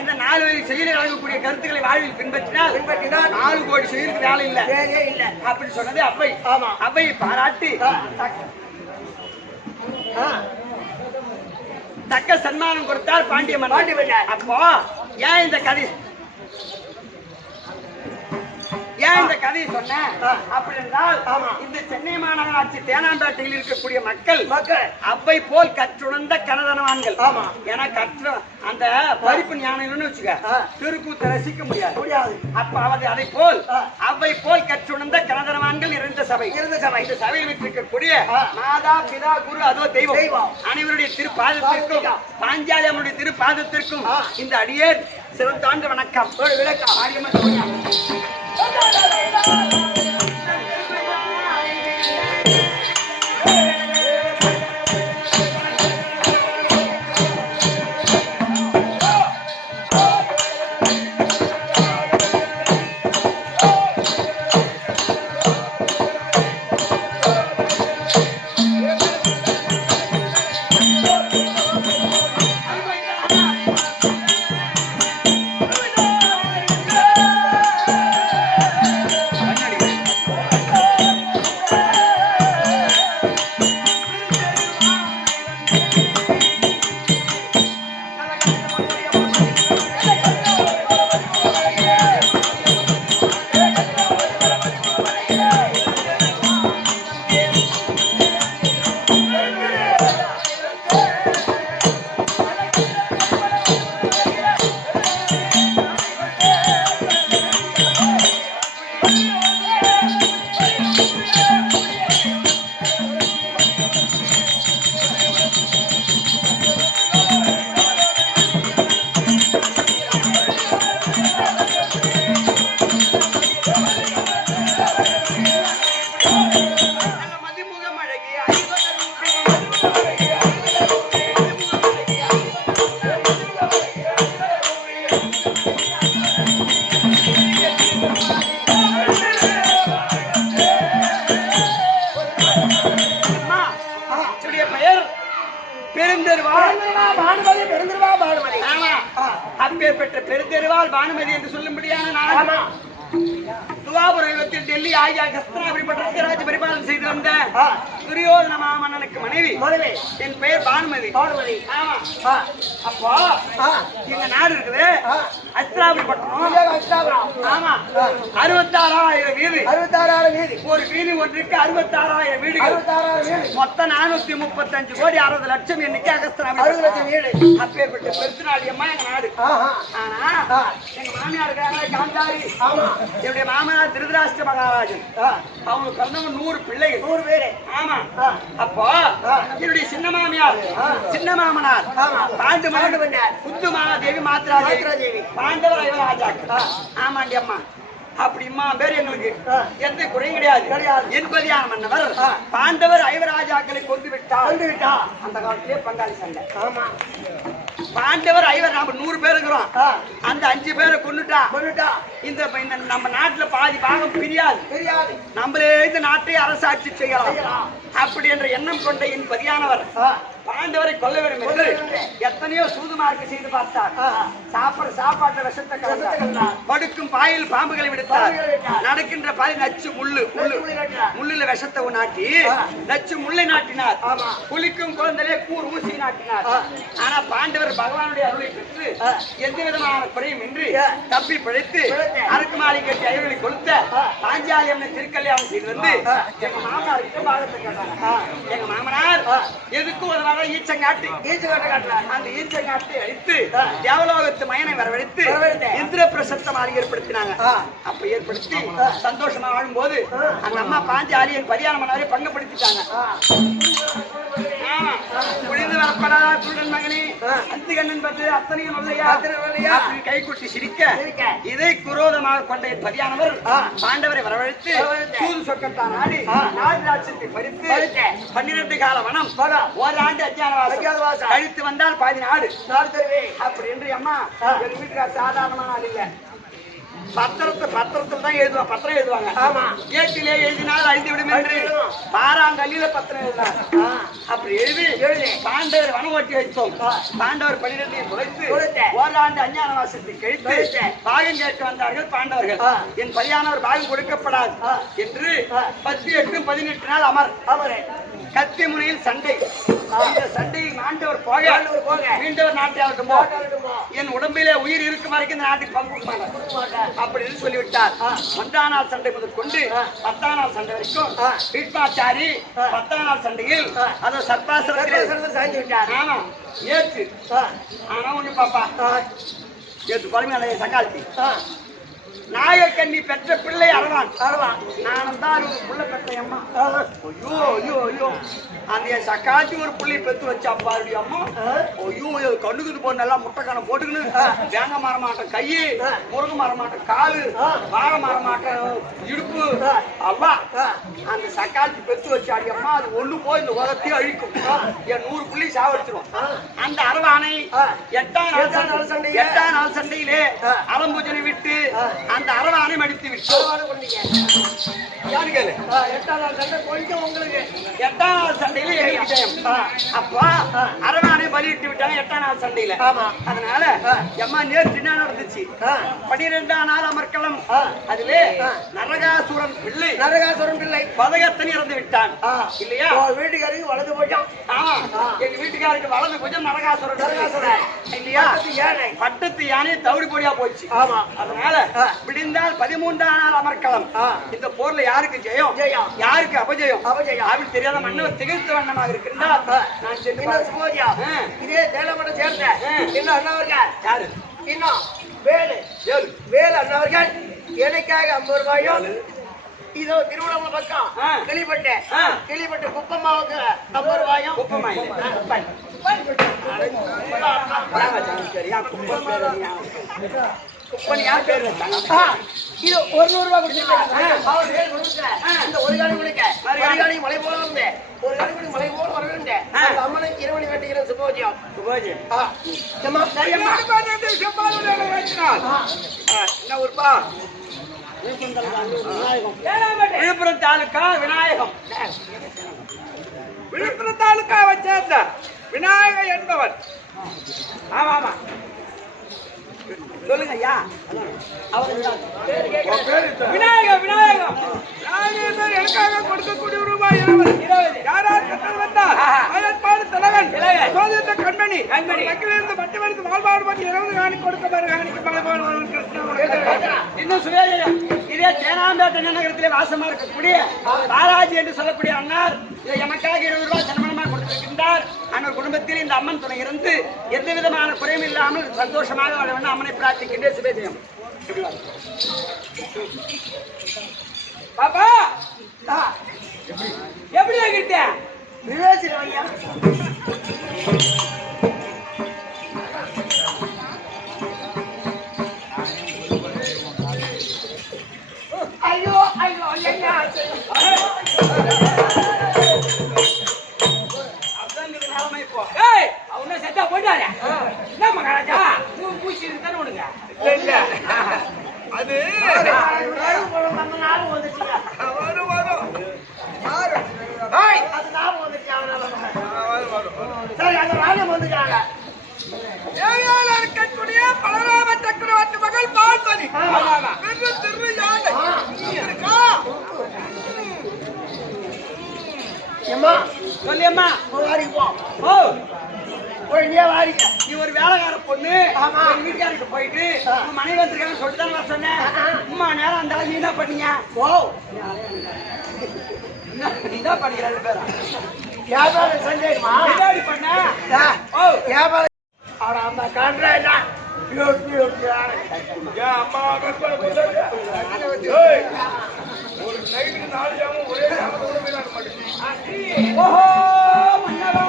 இந்த 4 வகை செயலில் வழங்கக்கூடிய கருத்துக்களை வாழ்வில் பின்பற்றினால் 4 கோடி செயலுக்கு வேலை இல்ல அப்படின்னு சொன்னது அவை. அவை பாராட்டி தக்க சன்மானம் கொடுத்தார் பாண்டிய மன்னா. அப்போ ஏன் இந்த கதையை சொன்னேன் அப்படி என்றால், இந்த சென்னை மாநகராட்சி தேனாம்பேட்டையில் இருக்கக்கூடிய மக்கள் அவ்வை போல் கற்றுணர்ந்த கனதனவான்கள். ஏன்னா அந்த பறிப்பு ஞானம் வச்சுக்க திருக்கூத்தை ரசிக்க முடியாது. அப்ப அதை போல் அவ்வை போல் கற்றுணர்ந்த கனதனவான்கள் இருந்த சபை. இந்த சபையில் இருக்கக்கூடிய மாதா பிதா குரு அதோ தெய்வம் அனைவருடைய திருப்பாதத்திற்கும் பாஞ்சாலி அம்மனுடைய திருப்பாதத்திற்கும் இந்த அடியே சிறந்தாண்டு வணக்கம். விளக்கம் பானுமதி பெருந்திருவா பானுமதி. ஆமா அப்பேற்பட்ட பெருந்தெருவாள் பானுமதி என்று சொல்லும்படியான நான் துவாபுர யுகத்தில் டெல்லி ஆகிய கஸ்தனாபுரி பட்டணத்தை ராஜ பரிபாலனை செய்து வந்த துரியோதன மாமன்னனுக்கு மனைவி என் பெயர் பானுமதி. ஆமா அப்போ எங்க நாடு இருக்குது அஸ்திராபுரி பட்டணம். ஆமா 66,000 வீடு. 66,000 வீடு. ஒரு வீடு ஒன்றுக்கு 66,000 வீடுகள். மொத்தம் 435 கோடி 60 லட்சம் எண்ணிக்கை அகஸ்தனாபுரி 60 லட்சம் வீடு. அப்பேற்பட்ட பெருநாடு அம்மா எங்க நாடு. ஆனா எங்க மாமியார் இருக்காங்க காந்தாரி. என்னுடைய மாமனார் திருதராஷ்டிர மகாராஜன். அவங்க பிறந்தவங்க 100 பிள்ளைகள். 100 பேரு. ஆமா அப்போ என்னுடைய சின்ன மாமியார் சின்ன மாமனார் பாண்டு மகன் குத்து மகாதேவி மாத்ரா தேவி பாண்டவர் ஐவராஜாக்கு. ஆமாண்டி அம்மா அப்படிமா பேர் எங்களுக்கு எந்த குறையும் கிடையாது. என்பதியான மன்னவர் பாண்டவர் ஐவராஜாக்களை கொண்டு விட்டா அந்த காலத்திலே பங்காளி சண்டை. ஆமா பாண்டவர் ஐவர் நாம 100 பேர் இருக்கிறோம். அந்த 5 பேரை கொண்டுட்டா இந்த நம்ம நாட்டுல பாதி பாகம் பிரியாது. நம்மளே இந்த நாட்டை அரசாட்சி செய்யலாம் அப்படி என்ற எண்ணம் கொண்ட என் பதியானவர் பாண்டவரை கொல்ல வேண்டும் என்று எத்தனையோ சூதுமார்க்கு செய்து பார்த்தார். சாப்பாட்டு விஷத்தை கலந்தார். படுக்கும் பாயில் பாம்புகளை விடுத்தார். நடக்கின்ற பாதி நச்சு முள்ளுல விஷத்தை நாட்டி நச்சு முள்ளை நாட்டினார். குளிக்கும் குழந்தையிலே கூர் ஊசி நாட்டினார். ஆனா பாண்டவர் பகவானுடைய அருளை பெற்று எந்த விதமான குறையும் இன்றி தப்பி பிழைத்து அரக்கு மாலை கட்டி ஐவர்களை கொளுத்த பாஞ்சாலியம் திருக்கல்யாணம் செய்து வந்து எங்க மாமனாருக்கு பாகத்தை கேட்டாங்க. எங்க மாமனார் எதுக்கும் ஒரு ஈச்சங்காட்டு காட்டினார். அந்த ஈச்சங்காட்டை அழித்து தேவலோகத்து மயனை வரவழைத்து இந்திர பிரசத்தமாக ஏற்படுத்தினாங்க. அப்ப ஏற்படுத்தி சந்தோஷமா வாழும் போது அந்த அம்மா பாஞ்சாலி என் பரியாணம் பண்ணாலே பங்கப்படுத்திட்டாங்க. புரிந்து வரப்படாத குருடன் மகனே அத்திகண்ணன் பற்றி அத்தனையும் இல்லையா கை கொட்டி சிரிக்க இதை குரோதமாக கொண்ட என் பதியானவர் பாண்டவரை வரவழைத்து சூது சொக்கத்தான் ஆடி ராஜராட்சத்தை பறித்து 12 கால வனம் ஓராண்டு அஜ்ஞானவாசம் கழித்து வந்தால் பாதி நாடு அப்படி என்று அம்மா எங்க வீட்டுக்கார் சாதாரணமான ஆள் இல்ல. பத்திரத்தில் தான் எழுதுவாங்க. பத்திரம் எழுதுவாங்க. ஏட்டிலே எழுதினால் அழிந்து விடும் என்று பாராங்கல்லில பத்திரம் எழுதினார். அப்படி எழுதி பாண்டவர் வனவோட்டி வைத்தோம். பாண்டவர் 12 குறைத்து ஓராண்டு அஞ்ஞானவாசத்தை கழித்து பாகம் கேட்க வந்தார்கள் பாண்டவர்கள். என் பரியானவர் பாகம் கொடுக்கப்படாது என்று 18 நாள் அமர் கத்தி முனையில் சண்டை. இந்த சண்டையில் ஆண்டவர் போக மீண்டவர் நாட்டையாகட்டும் என் உடம்பிலே உயிர் இருக்கும் வரைக்கும் இந்த நாட்டுக்கு பங்கு கொடுப்பாங்க அப்படின்னு சொல்லிவிட்டார். 1ஆம் நாள் சண்டை முதல் கொண்டு 10ஆம் நாள் சண்டை வரைக்கும் பீட்மாச்சாரி 10ஆம் நாள் சண்டையில் அதை சர்பாசனத்தில் சாய்ந்து விட்டார். ஆமா ஏற்று. ஆனா ஒண்ணு பாப்பா ஏற்று பழமையான சக்காலத்தி நாயக்கண்ணி பெற்ற பிள்ளை அறவான். நானும் தான் ஒரு புள்ள பெற்ற அம்மா. ஐயோ அந்த சக்காத்தி ஒரு புள்ளி பெற்று வச்சா பாருடி அம்மா. ஐயோ கண்ணுக்குது போன நல்லா முட்டைக்கான போட்டுக்கணும். தேங்காய் மரமாட்டம் கையு, முருங்கை மரமாட்டம் காலு, வாழை மரமாட்டம் இடுப்பு. அப்பா அந்த சக்காத்தி பெற்று வச்சாடி அம்மா. அது ஒண்ணு போய் இந்த உலகத்தையும் அழிக்கும். என் 100 புள்ளி சாவடிச்சிரும். அந்த அரவானை 8ஆம் நாள் சண்டையிலே அலம்பூஜனை விட்டு அந்த அரவானை மடித்து விட்டு யாரு கேளு 8ஆம் நாள் சண்டை கொஞ்சம் உங்களுக்கு 8ஆம் நாள் சண்டையில அப்பா அரவானை பலியிட்டு விட்டாங்க 8ஆம் நாள் சண்டையில. அதனால எம்மா நேற்று என்ன நடந்துச்சு 12ஆம் நாள் அமர்க்களம். அதிலே நரகாசுரன் பிள்ளை பதகத்தன் இறந்து விட்டான் இல்லையா? வீட்டுக்காருக்கு வலது புஜம். எங்க வீட்டுக்காருக்கு வலது புஜம் நரகாசுரன் இல்லையா? பட்டத்து யானை தவிடு பொடியா போச்சு. அதனால விடிந்தால் 13ஆம் நாள் அமர்க்களம். இந்த போர்ல யாருக்கு ஜெயம் யாருக்கு அபஜயம் அப்படி தெரியாத மன்னவர் திகழ்த்த வண்ணமாக இருக்கின்றார். நான் சென்று இதே தேலமட்டம் சேர்ந்த என்ன அண்ணாவர்கள் யாரு இன்னும் வேலு அண்ணாவர்கள் எனக்காக 50 ரூபாயும் இதோ திருவிழா பக்கம் கிளிப்பட்டு குப்பம்மாவுக்கு 50 ரூபாயும் குப்பனியா பேர் வச்சாங்க. இது 100 ரூபாய் கொடுத்துருக்காங்க. இந்த ஒரு காணி குளிக்க ஒரு காணி மலை போல வந்து ஒரு காணி குடி மலை போல வர வேண்டேன். அம்மனை இரவணி கட்டுகிற சுபோஜியம் என்ன ஊர்ப்பா? விழுப்புரம் தாலுக்கா விநாயகம். விழுப்புரம் தாலுக்கா வச்சா விநாயகர் என்பவர். ஆமா ஆமா சொல்லுங்க ஐயா. விநாயகம் விநாயகம் விநாயகர் எனக்காக கொடுக்கக்கூடிய ரூபாய் 20. யாரார் கட்டல் வந்தார் ஆயற்பாடு தலைவன் சோதித்த கண்மணி வக்கிலிருந்து பட்டிமணித்து வாழ்பாடு பற்றி 20 காணி கொடுக்க பாரு காணிக்கு மலைபாடு கிருஷ்ணா. இன்னும் சுவேதையா இதே தேனாம்பேட்டை நகரத்திலே வாசமா இருக்கக்கூடிய பாலாஜி என்று சொல்லக்கூடிய அண்ணார் எனக்காக 20 ரூபாய் சன்மானமாக கொடுத்திருக்கின்றார். அண்ணர் குடும்பத்தில் இந்த அம்மன் துணை இருந்து எந்த விதமான குறையும் இல்லாமல் சந்தோஷமாக வாழ வேண்டும் அம்மனை பிரார்த்திக்கின்றேன். சுவேதயம் பாப்பா எப்படி ஆகிட்ட விவேச்சில ஐயா. ஐயோ ஐயோ என்ன அவனை செத்தா போயிட்டாரு. என்ன மகாராஜா பூச்சி இருந்தானே உனக்கு இல்ல அது நம்ம ஞாபகம் வந்துச்சுங்க. வரும் வரும் அது ஞாபகம் வந்துச்சு அவனால. சரி அந்த ராஜம் வந்துக்கிறாங்க. ஏழால இருக்கக்கூடிய பலராம சக்கரவர்த்தி மகள் பார்வதி திரு யானை இருக்கா. ஏம்மா சொல்லியம்மா வாரிக்கு போ. ஓ நீ வாரிக்க. நீ ஒரு வேலைக்கார பொண்ணு ஆமா. வீட்டுக்காரருக்கு போயிட்டு உங்க மனைவி வந்திருக்காங்க சொல்லிட்டு தானே வர சொன்னேன். அம்மா நேரம் அந்த நீ என்ன பண்ணீங்க? ஓ நீ தான் பண்ணிக்கிற 2 பேரும் வியாபாரம் சந்தேகமா என்னடி பண்ண? ஓ வியாபாரம் அவட அந்த கான்ட்ராக்ட் என் அம்மா கற்பனை ஒரு நைட்டுக்கு 4 ஜாமும் ஒரே ஜாமத்தோட போய் நான் மாட்டேன். ஓஹோ மன்னவா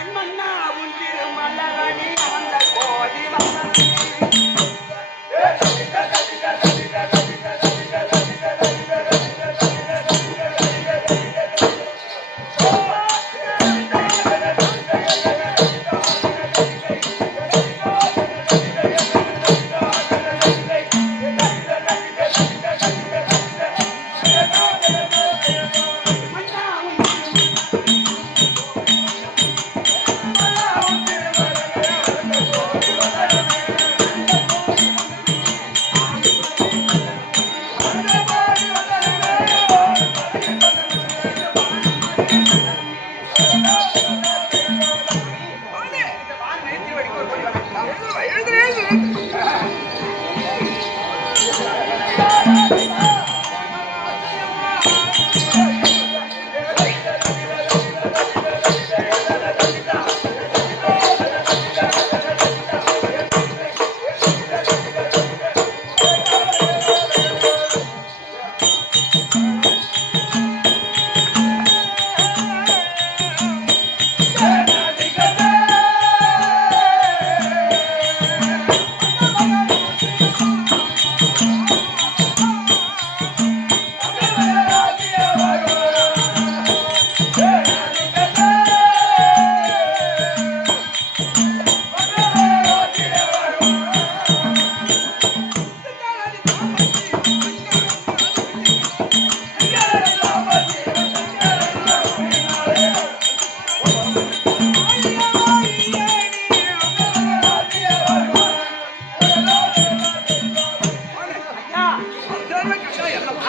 என் மன்னா உன் திருமல்லவனி அந்த கோடி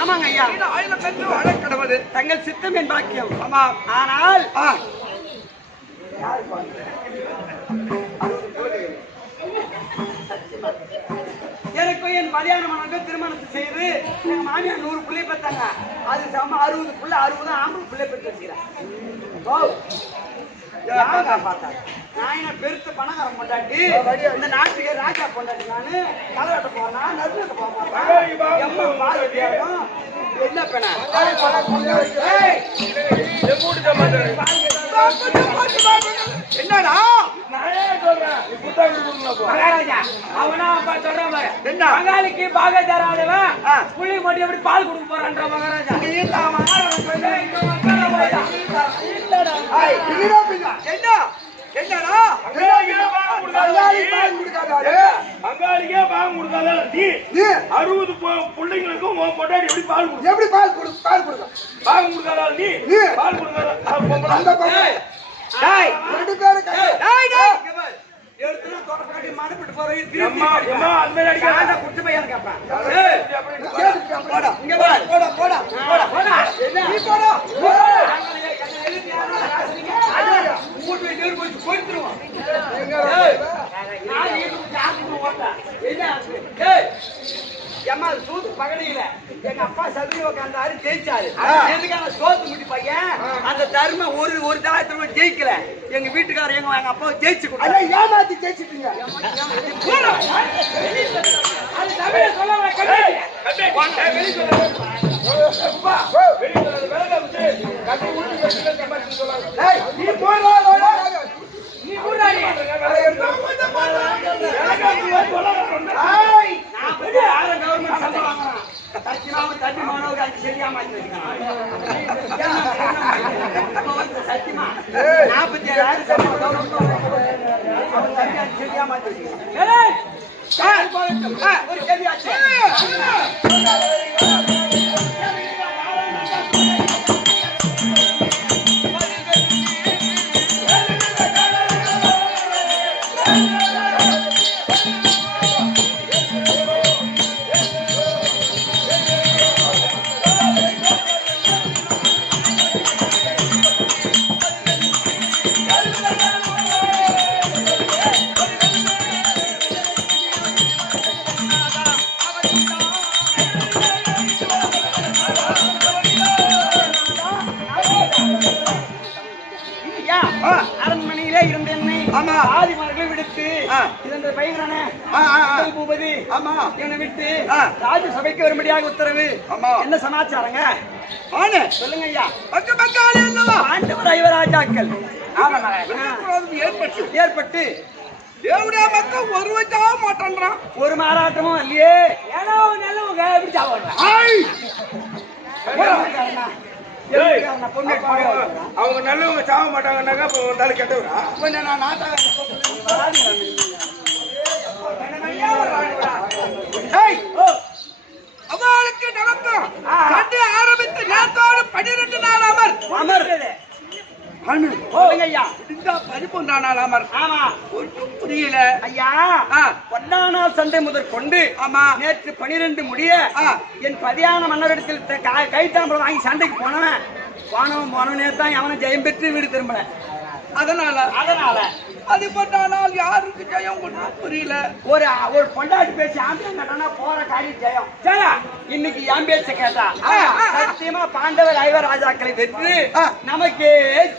ஆமாங்க ஐயா. ஆயுதம் பெற்று வாழ கடவுது தங்கள் சித்தம் என் பாக்கியம். ஆமாம். ஆனால் எனக்கும் என் மதியானமாக திருமணத்தை செய்து எங்க மாமியார் 100 பிள்ளை பெற்றாங்க. அது சம 60 பிள்ளை 60 ஆம்பளை பிள்ளை பெற்று வச்சுக்கிறேன். நான் என்ன பெருத்த பணக்காரன் பொண்டாட்டி இந்த நாட்டுக்கு ராஜா பொண்டாட்டி நானு கலவட்ட போனா நடுவட்ட போமா என்ன பெண்ணா என்னடா அவனா சொல்றான் பாரு என்ன மகாலிக்கு பாகதாரானவன் புள்ளி மட்டும் எப்படி பால் கொடுக்க போறான்ற மகாராஜா என்ன என்னடா அங்காளிக்கே பாகம் கொடுக்காத நீ 60 பிள்ளைங்களுக்கும் பொண்டாடி எப்படி பால் கொடுக்க எப்படி பால் கொடுக்க பாகம் கொடுக்காத நீ பால் கொடுக்காத அந்த பொம்பளை டேய் ரெண்டு பேரும் டேய் டேய் எடுத்துனா தொடர்காட்டி மனப்பிட்டு போறீங்க அம்மா அம்மா அந்த மாதிரி அடிக்காத குட்டி பையன் கேப்பேன் போடா இங்க வா போடா போடா போடா போடா நீ போடா மூட்டு பேர் போய் போயிடுவோம் ஏமா சூது பகடியில எங்க அப்பா சதுரி உட்காந்தாரு ஜெயிச்சாரு எதுக்கான சோத்து முடி பையன் அந்த தர்ம ஒரு தாயத்துல ஜெயிக்கல எங்க வீட்டுக்காரர் எங்க அப்பா ஜெயிச்சு கொடுத்தாரு ஏமாத்தி ஜெயிச்சிட்டீங்க அது தமிழ சொல்ல நீ போடா நீ கூடாடி சத்தியமா 47,000 ஒரு கேள்வி ஆச்சு அரண்மனையிலே இருந்த என்னை ஆதிமார்களை விடுத்து இதன் பையனானே பூபதி என்னை விட்டு ராஜசபைக்கு வரும்படியாக உத்தரவு என்ன சமாச்சாரங்க சொல்லுங்க ஐயா ஆண்டவர் ஐவராஜாக்கள் ஏற்பட்டு தேவடைய மக்கள் ஒரு வச்சா மாட்டான்றான் ஒரு மாறாட்டமும் இல்லையே ஏன்னா நல்லவங்க எப்படி அவங்க நல்லவங்க சாக மாட்டாங்கன்னாக்கா இப்போ வந்தாலும் கெட்டவரா அவளுக்கு நடக்கும் சண்டை ஆரம்பித்து நேரத்தோடு 12 நாள் அமர் ஐயா இந்த 13 நாள் அமர் ஆமா ஒன்றும் புரியல ஐயா பொன்னானால் சண்டை முதற் கொண்டு நேற்று 12 முடிய என் பதியான மன்னரிடத்தில் கைத்தாம்பரம் வாங்கி சண்டைக்கு போனவனே தான் அவனை ஜெயம் பெற்று வீடு திரும்பல அதனால அது பண்ணால் யாருக்கு ஜெயம் ஒன்றும் புரியல ஒரு பொண்டாட்டி பேச்சு ஆம்பியா போற காரியம் ஜெயம் இன்னைக்கு என் பேச்ச கேட்டா சத்தியமா பாண்டவர் ஐவராஜாக்களை வென்று நமக்கே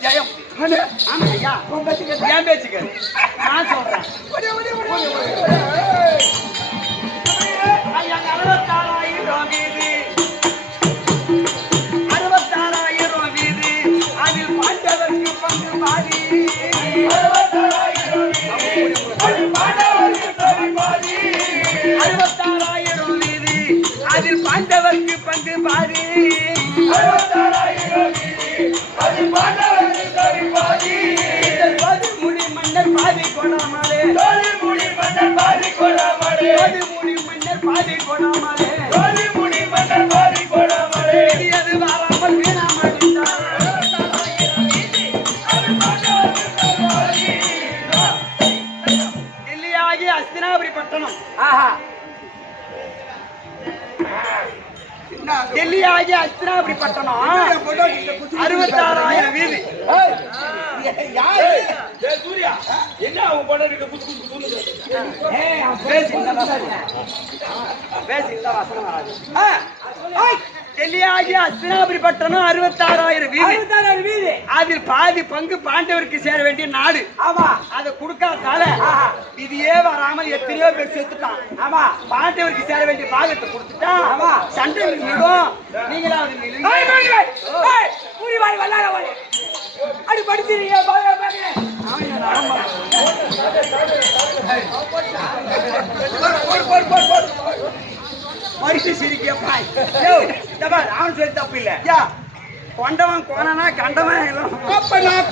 ஜெயம் ஆமா ஐயா என் பேச்சுக்கு நான் சொல்றேன் 66,000 வீடு அதில் பாண்டவருக்கு பங்கு பாதி 66,000 வீடு அதில் பாண்டவருக்கு பங்கு பாதி முடி மன்னர் பாதி கொடாமலே அது வராமல் வீணாமல் டெல்லியாகி அஸ்தினாபுரி பட்டணம் டெல்லியாகி அஸ்தினாபுரி பட்டணம் 66,000 வீடு சூர்யா என்ன அவங்க பொண்டாட்டி டெல்லியாகி அஸ்தினாபுரி பட்டணம் 66,000 வீடு அதில் பாதி பங்கு பாண்டவருக்கு சேர வேண்டிய நாடு அதை கொடுக்காதால இதையே வராமல் எத்தனையோ பேர் செத்துட்டான் பாண்டவருக்கு சேர வேண்டிய பாகத்தை கொடுத்துட்டான் சண்டை நிடும் நீங்களாவது அடி படிச்சிருக்கீங்க மறுத்து சிரிக்கப்பா அவன் சொல்லி தப்பு இல்ல கொண்டவன் கோனா கண்டவன் அப்ப நான்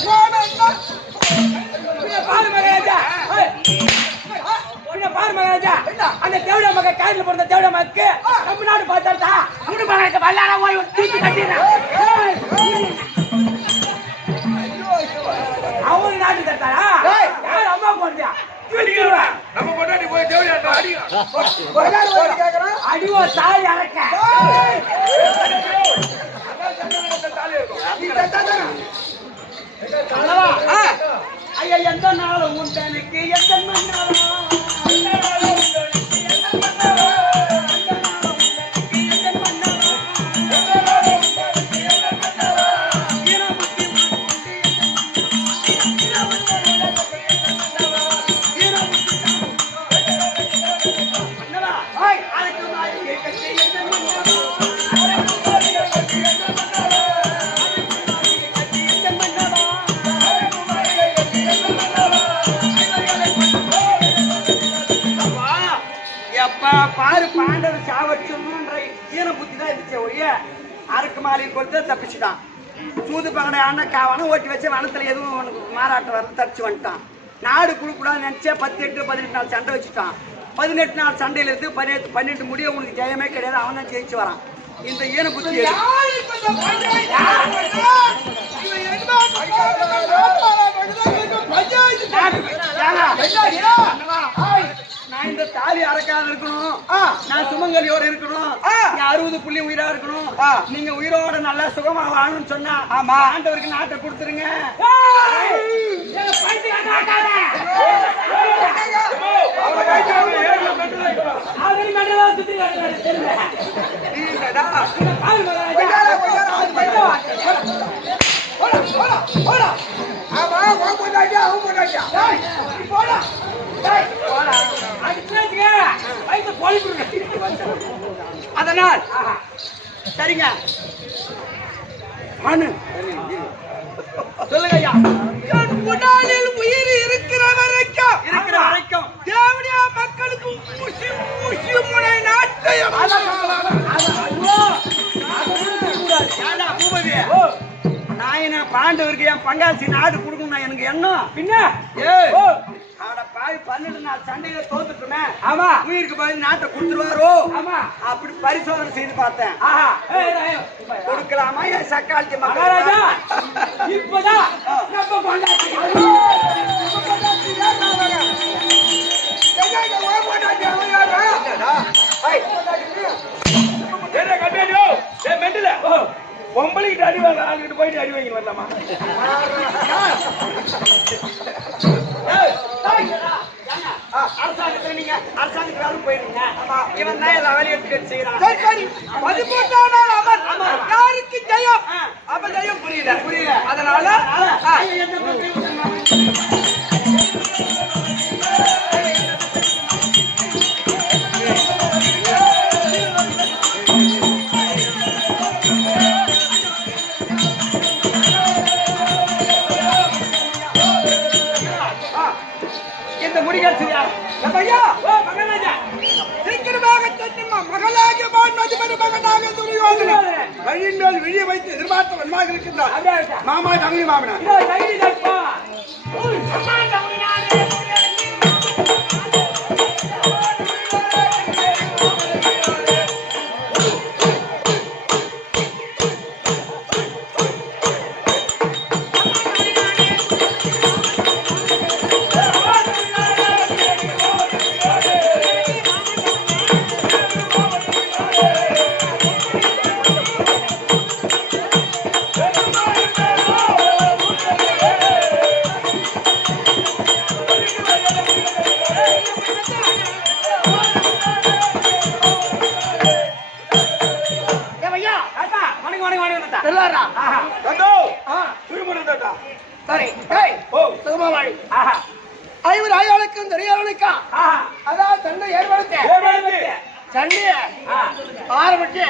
பாரு மகாராஜா பாரு மகாராஜா அந்த தேவட மக காயில பிறந்த தேவட மக்கு தமிழ்நாடு பார்த்தா குடு மகாராஜா வல்லார போய் தூக்கி கட்டிடுறேன் அவங்க நாட்டு தட்டாரா யார் அம்மா போறியா நம்ம கொண்டாடி போய் தேவையான அடிவோ தாய் அறக்க ஐயா எந்த நாளும் உண்டனுக்கு எந்த மன்னாலும் பாரு பாண்டவர் சாவச்சுன்ற ஈன புத்தி தான் இருந்துச்சு ஒழிய அறுக்கு மாலையை கொடுத்து தப்பிச்சுட்டான். சூது பகடை ஆன காவான ஓட்டி வச்சு வனத்துல எதுவும் உனக்கு மாறாட்டம் வர தப்பிச்சு வந்துட்டான். நாடு குடுக்கூடாதுன்னு நினைச்சே 18 18 நாள் சண்டை வச்சுட்டான். 18 நாள் சண்டையில இருந்து 12 முடிய உனக்கு ஜெயமே கிடையாது. அவன் தான் ஜெயிச்சு வரான். இந்த ஈன புத்தி நான் இந்த தாலி அறக்காத இருக்கணும், நான் சுமங்கலியோட இருக்கணும், 60 புள்ளி உயிரா இருக்கணும், நீங்க உயிரோட நல்லா சுகமா வாழணும்னு சொன்னா ஆண்டவருக்கு நாட்டை கொடுத்துருங்க. அதனால் சரிங்க சொல்லுங்க ஐயா. உடலில் உயிர் இருக்கிற வரைக்கும் தேவடியா மக்களுக்கு முனை நாட்டையும் நாயன பாண்டவருக்கு என் பங்காசி நாடு கொடுக்கணும் எனக்கு எண்ணம். பின்ன பாய் 12 நாள் சண்டையில தோத்துட்டுமே. ஆமா உயிருக்கு பாய் நாட்டை கொடுத்துருவாரோ. ஆமா அப்படி பரிசோதனை செய்து பார்த்தேன். கொடுக்கலாமா என் சக்காலத்தி மகாராஜா? இப்பதான் நம்ம கொண்டாடி பொம்பளைக்கு அடி வாங்க ஆளுகிட்டு போயிட்டு அடி வாங்கி வரலாமா? அரசாங்கத்துல நீங்க அரசாங்கத்துக்காரும் போயிருங்க. இவன் தான் எல்லா வேலையும் எடுத்து செய்யறான். 13ஆம் நாள் அமர் யாருக்கு ஜெயம்? அப்ப ஜெயம் புரியல. அதனால இந்த முடிகள் சரியா? மகராஜா சீக்கிரமாக தட்டுமா. மகளாகிய மதுமணி மகனாக துரியோதனன் வழியின் மேல் விழிய வைத்து எதிர்பார்த்த வன்மாக இருக்கின்றார். மாமா தங்கி மாமனா ஐவர் ஆயாளுக்கும் துரியோதனுக்கா அதான் சண்டை ஏற்படுத்த சண்டைய ஆரம்பிச்சு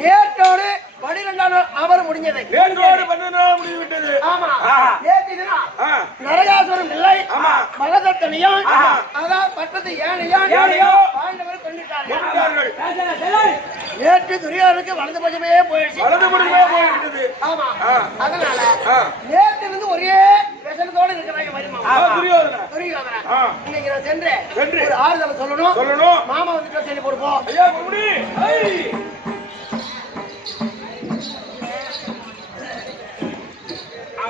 நேற்றோடு 12ஆம் நாள் அமர முடிஞ்சது. நேற்றோடு 12 நாள் முடிந்துவிட்டது. ஆமா நேற்று தினம் நரகாசுரன் இல்லை மகதத்தனையும் அதான் பட்டத்து ஏனையும் பாண்டவர் கொண்டுட்டார்கள். நேற்று துரியோதனுக்கு வலது பட்சமே போயிடுச்சு. ஆமா அதனால நேற்று இருந்து ஒரே விசனத்தோடு இருக்கிறாங்க. போ. ஐயா குருடி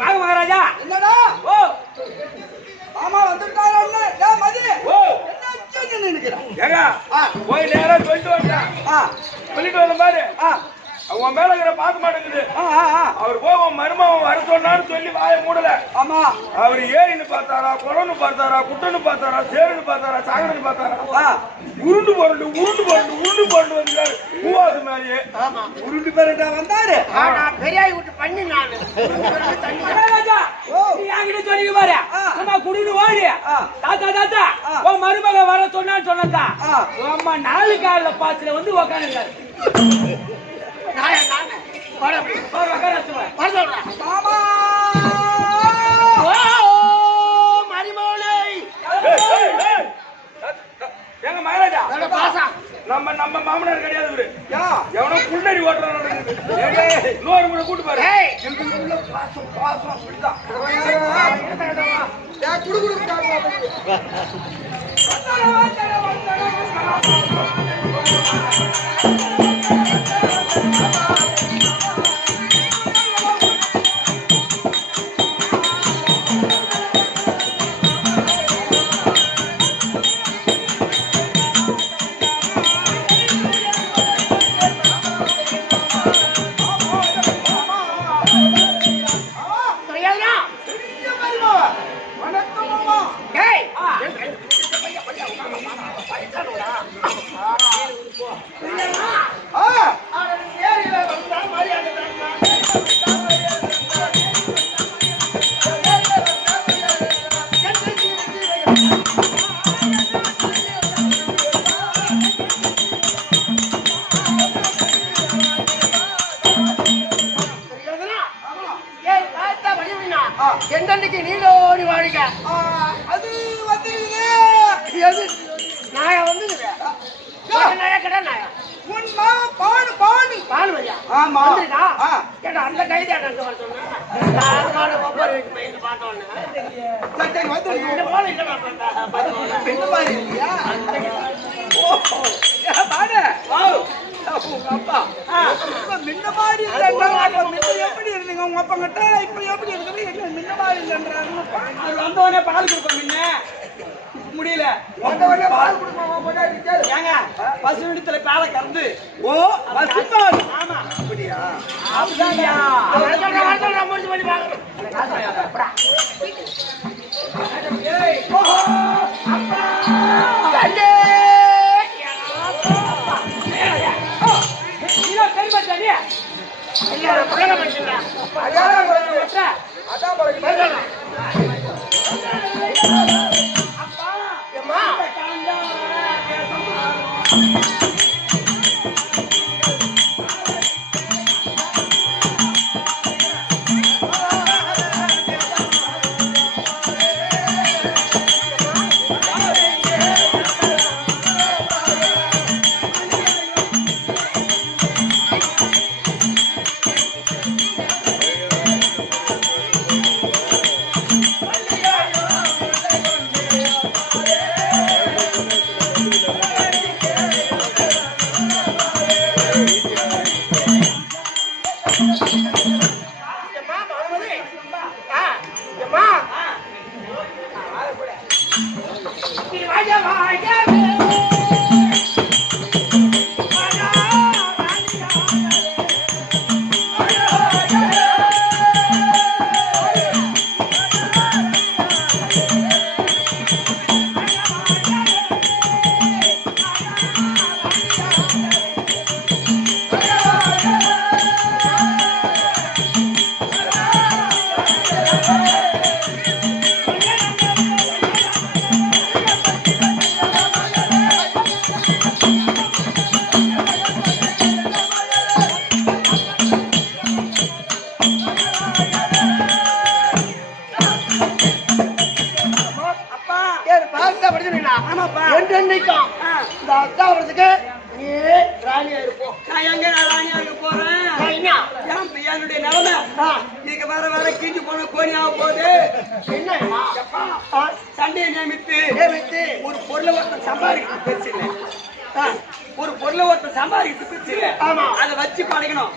வாங்க மகாராஜா. என்னடா ஓ மாமா வந்துட்டாரா டேய் மதி ஓ என்ன அச்சங்க நினைக்கிறேன் ஏங்க போய் நேரா சொல்லிட்டு வந்தேன். சொல்லிட்டு வந்த பாரு அவன் மேல இருக்கிற பார்க்க மாட்டேங்குது. அவர் போக மருமவன் வர சொன்னான்னு சொல்லி வாய மூடல. ஆமா அவர் ஏரின்னு பார்த்தாரா, குளம்னு பார்த்தாரா, குட்டன்னு பார்த்தாரா, சேருன்னு பார்த்தாரா, சாகரன்னு பார்த்தாரா, உருண்டு போட்டு வந்தாரு பூவாது மேலேயே. உருண்டு பேருடா வந்தாரு. பெரியாய் விட்டு பண்ணி நான் மகாராஜா நீ என்கிட்ட சொல்லி பாரு. அம்மா குடுன்னு ஓடி தாத்தா உன் மருமக வர சொன்னான்னு அம்மா 4 கால பாத்துல வந்து உக்காந்துருக்காரு. மாமா எங்க மகாராஜா நம்ம மாமனார் கிடையாது இவரு. எவனோ புள்ளடி ஓட்டுறான் நடக்குது. இன்னொரு முறை கூட்டு பாரு. பாசம் அப்படிதான். குடு எந்தன்னைக்கு நீலோடி வாழ்க. அது வந்துருங்க. எது நாயா வந்துருங்க. நாயா கடை நாயா உன் மாமா பாடு வரியா? ஆமா வந்துருக்கா? ஏடா அந்த கைதி அங்க வர சொன்னா நான் ஒவ்வொரு வீட்டு போய் இந்த பாட்டோன்னு சரி வந்துருங்க. இந்த போல இல்ல நான் என்ன மாதிரி இல்லையா? பாடு உங்க அப்பா முன்ன மாதிரி எப்படி இருந்தீங்க உங்க அப்பா கிட்ட இப்ப எப்படி இருக்குது? முன்ன மாதிரி இல்லைன்றாங்க. அவர் வந்தவொடனே பால் கொடுப்போம். முன்ன முடியல பால் கொடுப்போம். ஏங்க பசு விடத்துல பாலை கறந்து ஓ பசுபால். ஆமா அப்படியா? அப்படியா முடிச்சு பண்ணி பாக்குறேன். என்னைக்கும் இந்த அத்தாவதுக்கு நீ ராணியா இருப்போம். நான் எங்க ராணியா இருக்க போறேன்? என்னுடைய நிலைமை இதுக்கு வர கீஞ்சு போன கோணியாக போகுது. என்ன சண்டையை நியமித்து ஒரு பொருளை ஒருத்தன் சம்பாதிக்க பெருசு இல்லை. ஒரு பொருளை ஒருத்தர் சம்பாதிச்சு பிரிச்சு அதை வச்சு படைக்கணும்.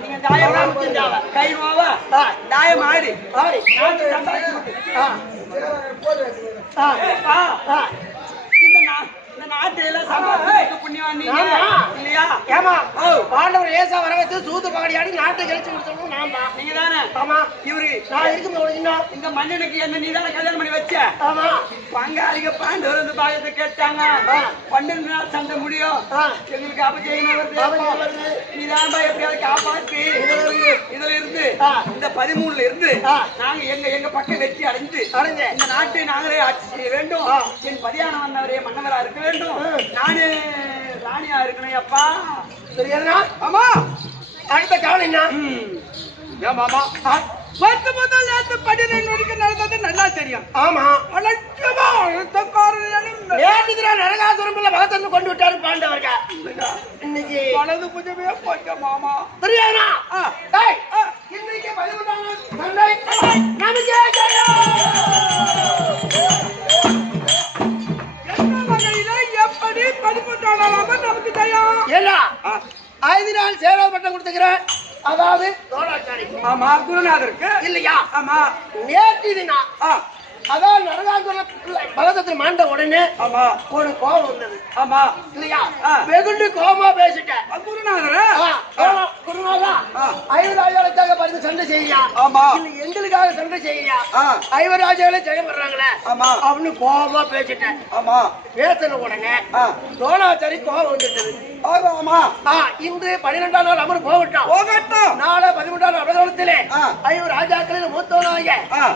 நீங்க தாயம் கை மாவா தாயம் ஆடி இந்த நாட்டில புண்ணியவான் இல்லையா? பாண்டவர் ஏசா வர வச்சு சூத்து பகடியாடி நாட்டை கழிச்சு கொடுத்தோம். நான் தான். நீங்க தானே? ஆமா. இவரு நான் இருக்கும்போது இந்த மன்னனுக்கு என்ன நீ தானே கல்யாணம் பண்ணி வச்ச? ஆமா. பங்காளிக பாண்டவர் வந்து பாகத்தை கேட்டாங்க. 12 நாள் சண்டை முடியும், எங்களுக்கு அபஜயம் வருது, நீதான் எப்படியாவது காப்பாத்து. இதுல இருந்து இந்த 13ல இருந்து நாங்க எங்க பக்கம் வெற்றி அடைந்து இந்த நாட்டை நாங்களே ஆட்சி செய்ய வேண்டும். என் பதியானம் வந்தவரே மன்னவரா இருக்க வேண்டும். நானே ராணியா இருக்கணும். அப்பா தெரியாதுனா? ஆமா. அடுத்த காலம் என்ன? ஏன் மாமா 10 முதல் 12 வரைக்கும் நடந்தது நல்லா தெரியும். ஆமா. நரகாசுரம் பகத்தன்னு கொண்டு விட்டாரு பாண்டவர்கள். இன்னைக்கு வலது புஜமே போச்ச மாமா. தெரியாதா? இன்னைக்கு 13 சண்டை நமக்கே ஜெயம். என்ன வகையில எப்படி 13 நமக்கு ஜெயம்? ஏன்னா 5 நாள் சேவை பட்டம் கொடுத்துக்கிறேன். அதாவது தோளாச்சாரி. ஆமா. குருநாதருக்கு இல்லையா? ஆமா. நேற்று தினா அதான் நரகாசுரம் பகதத்தில் மாண்ட உடனே ஆமா ஒரு கோபம் வந்தது. ஆமா இல்லையா? வெகுண்டு கோபமா பேசிட்டேன். குருநாதரா குருநாதா 5 ராஜாவுக்காக பார்த்து சண்டை செய்யா? ஆமா. எங்களுக்காக சண்டை செய்யா? 5 ராஜாக்களே ஜெயம் பண்றாங்களே அப்படின்னு கோபமா பேசிட்டேன். ஆமா. பேசின உடனே தோளாச்சாரி கோபம் வந்துட்டது. ஆமா. இன்று 12ஆம் நாள் அமர் போகட்டும். நாளை 13ஆம் நாள் அபதவனத்திலே 5 ராஜாக்களில் மூத்தவனாக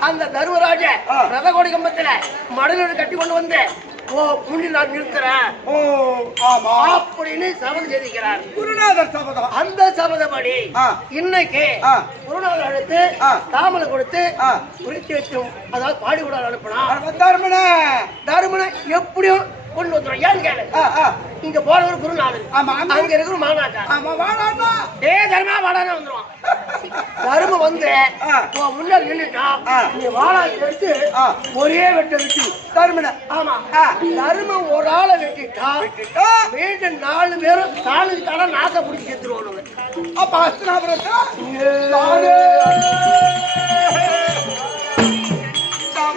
அந்த தர்மராஜ ரதகோடி கம்பத்துல மடலோடு கட்டி கொண்டு வந்து முன்னி நான் நிறுத்துறேன் அப்படின்னு சபதம் செய்திருக்கிறார் குருநாதர் சபதம். அந்த சபதப்படி இன்னைக்கு குருநாதர் அழைத்து தாமலை கொடுத்து குறித்து வச்சும் அதாவது பாடி கூட அனுப்பினா தருமனை எப்படியும் கொண்டு வந்துடும். ஏன்னு கேளு, இங்க போறவர் குருநாதர், அங்க இருக்கிற மாநாட்டா தர்மா வாடானே வந்துருவான். தரும வந்து முன்னாடி நின்றுட்டா நீ வாழா எடுத்து ஒரே வெட்ட விட்டு தருமனை. ஆமா. தருமம் ஒரு ஆளை வெட்டிட்டா மீண்டும் 4 பேரும் தானுக்கு தானே நாக்க பிடிச்சி செத்துருவோம். அப்ப அஸ்தினாபுரத்தை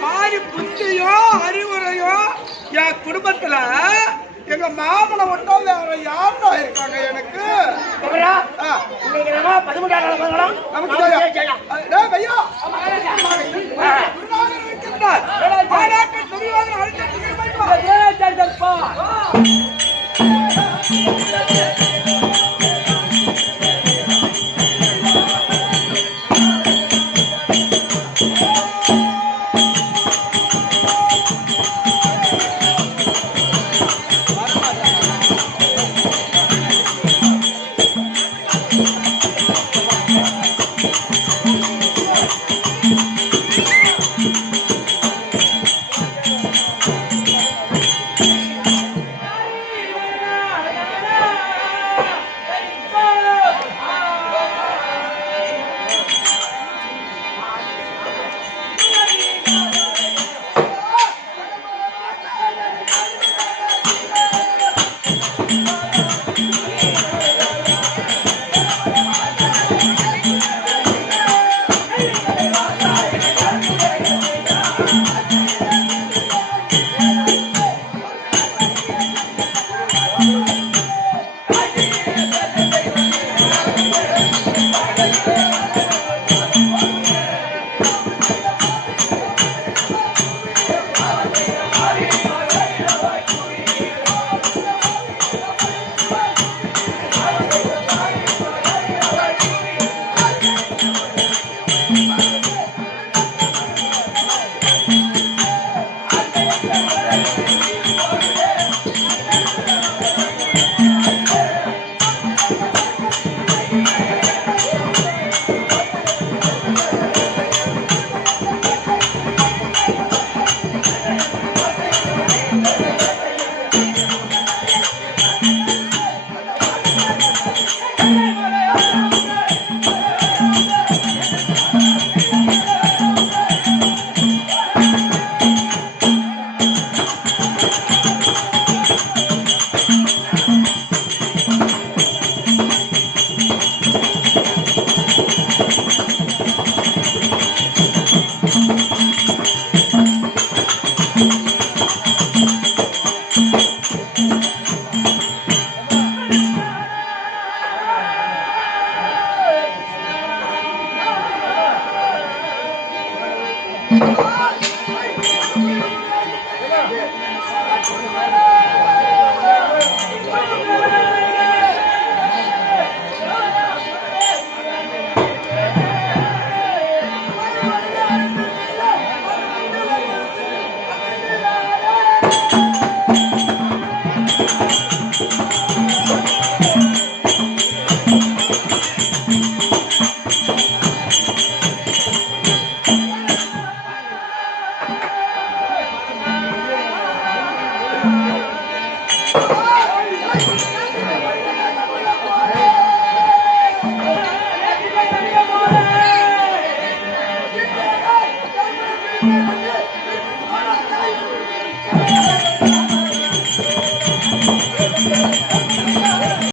மாதிரி புத்தியோ அறிவுரையோ என் குடும்பத்துல எங்க மாமனை மட்டும் வேற யாருடா இருக்காங்க எனக்கு? இன்னைக்கு நம்ம 13ஆம் நாள் நமக்கு Thank you.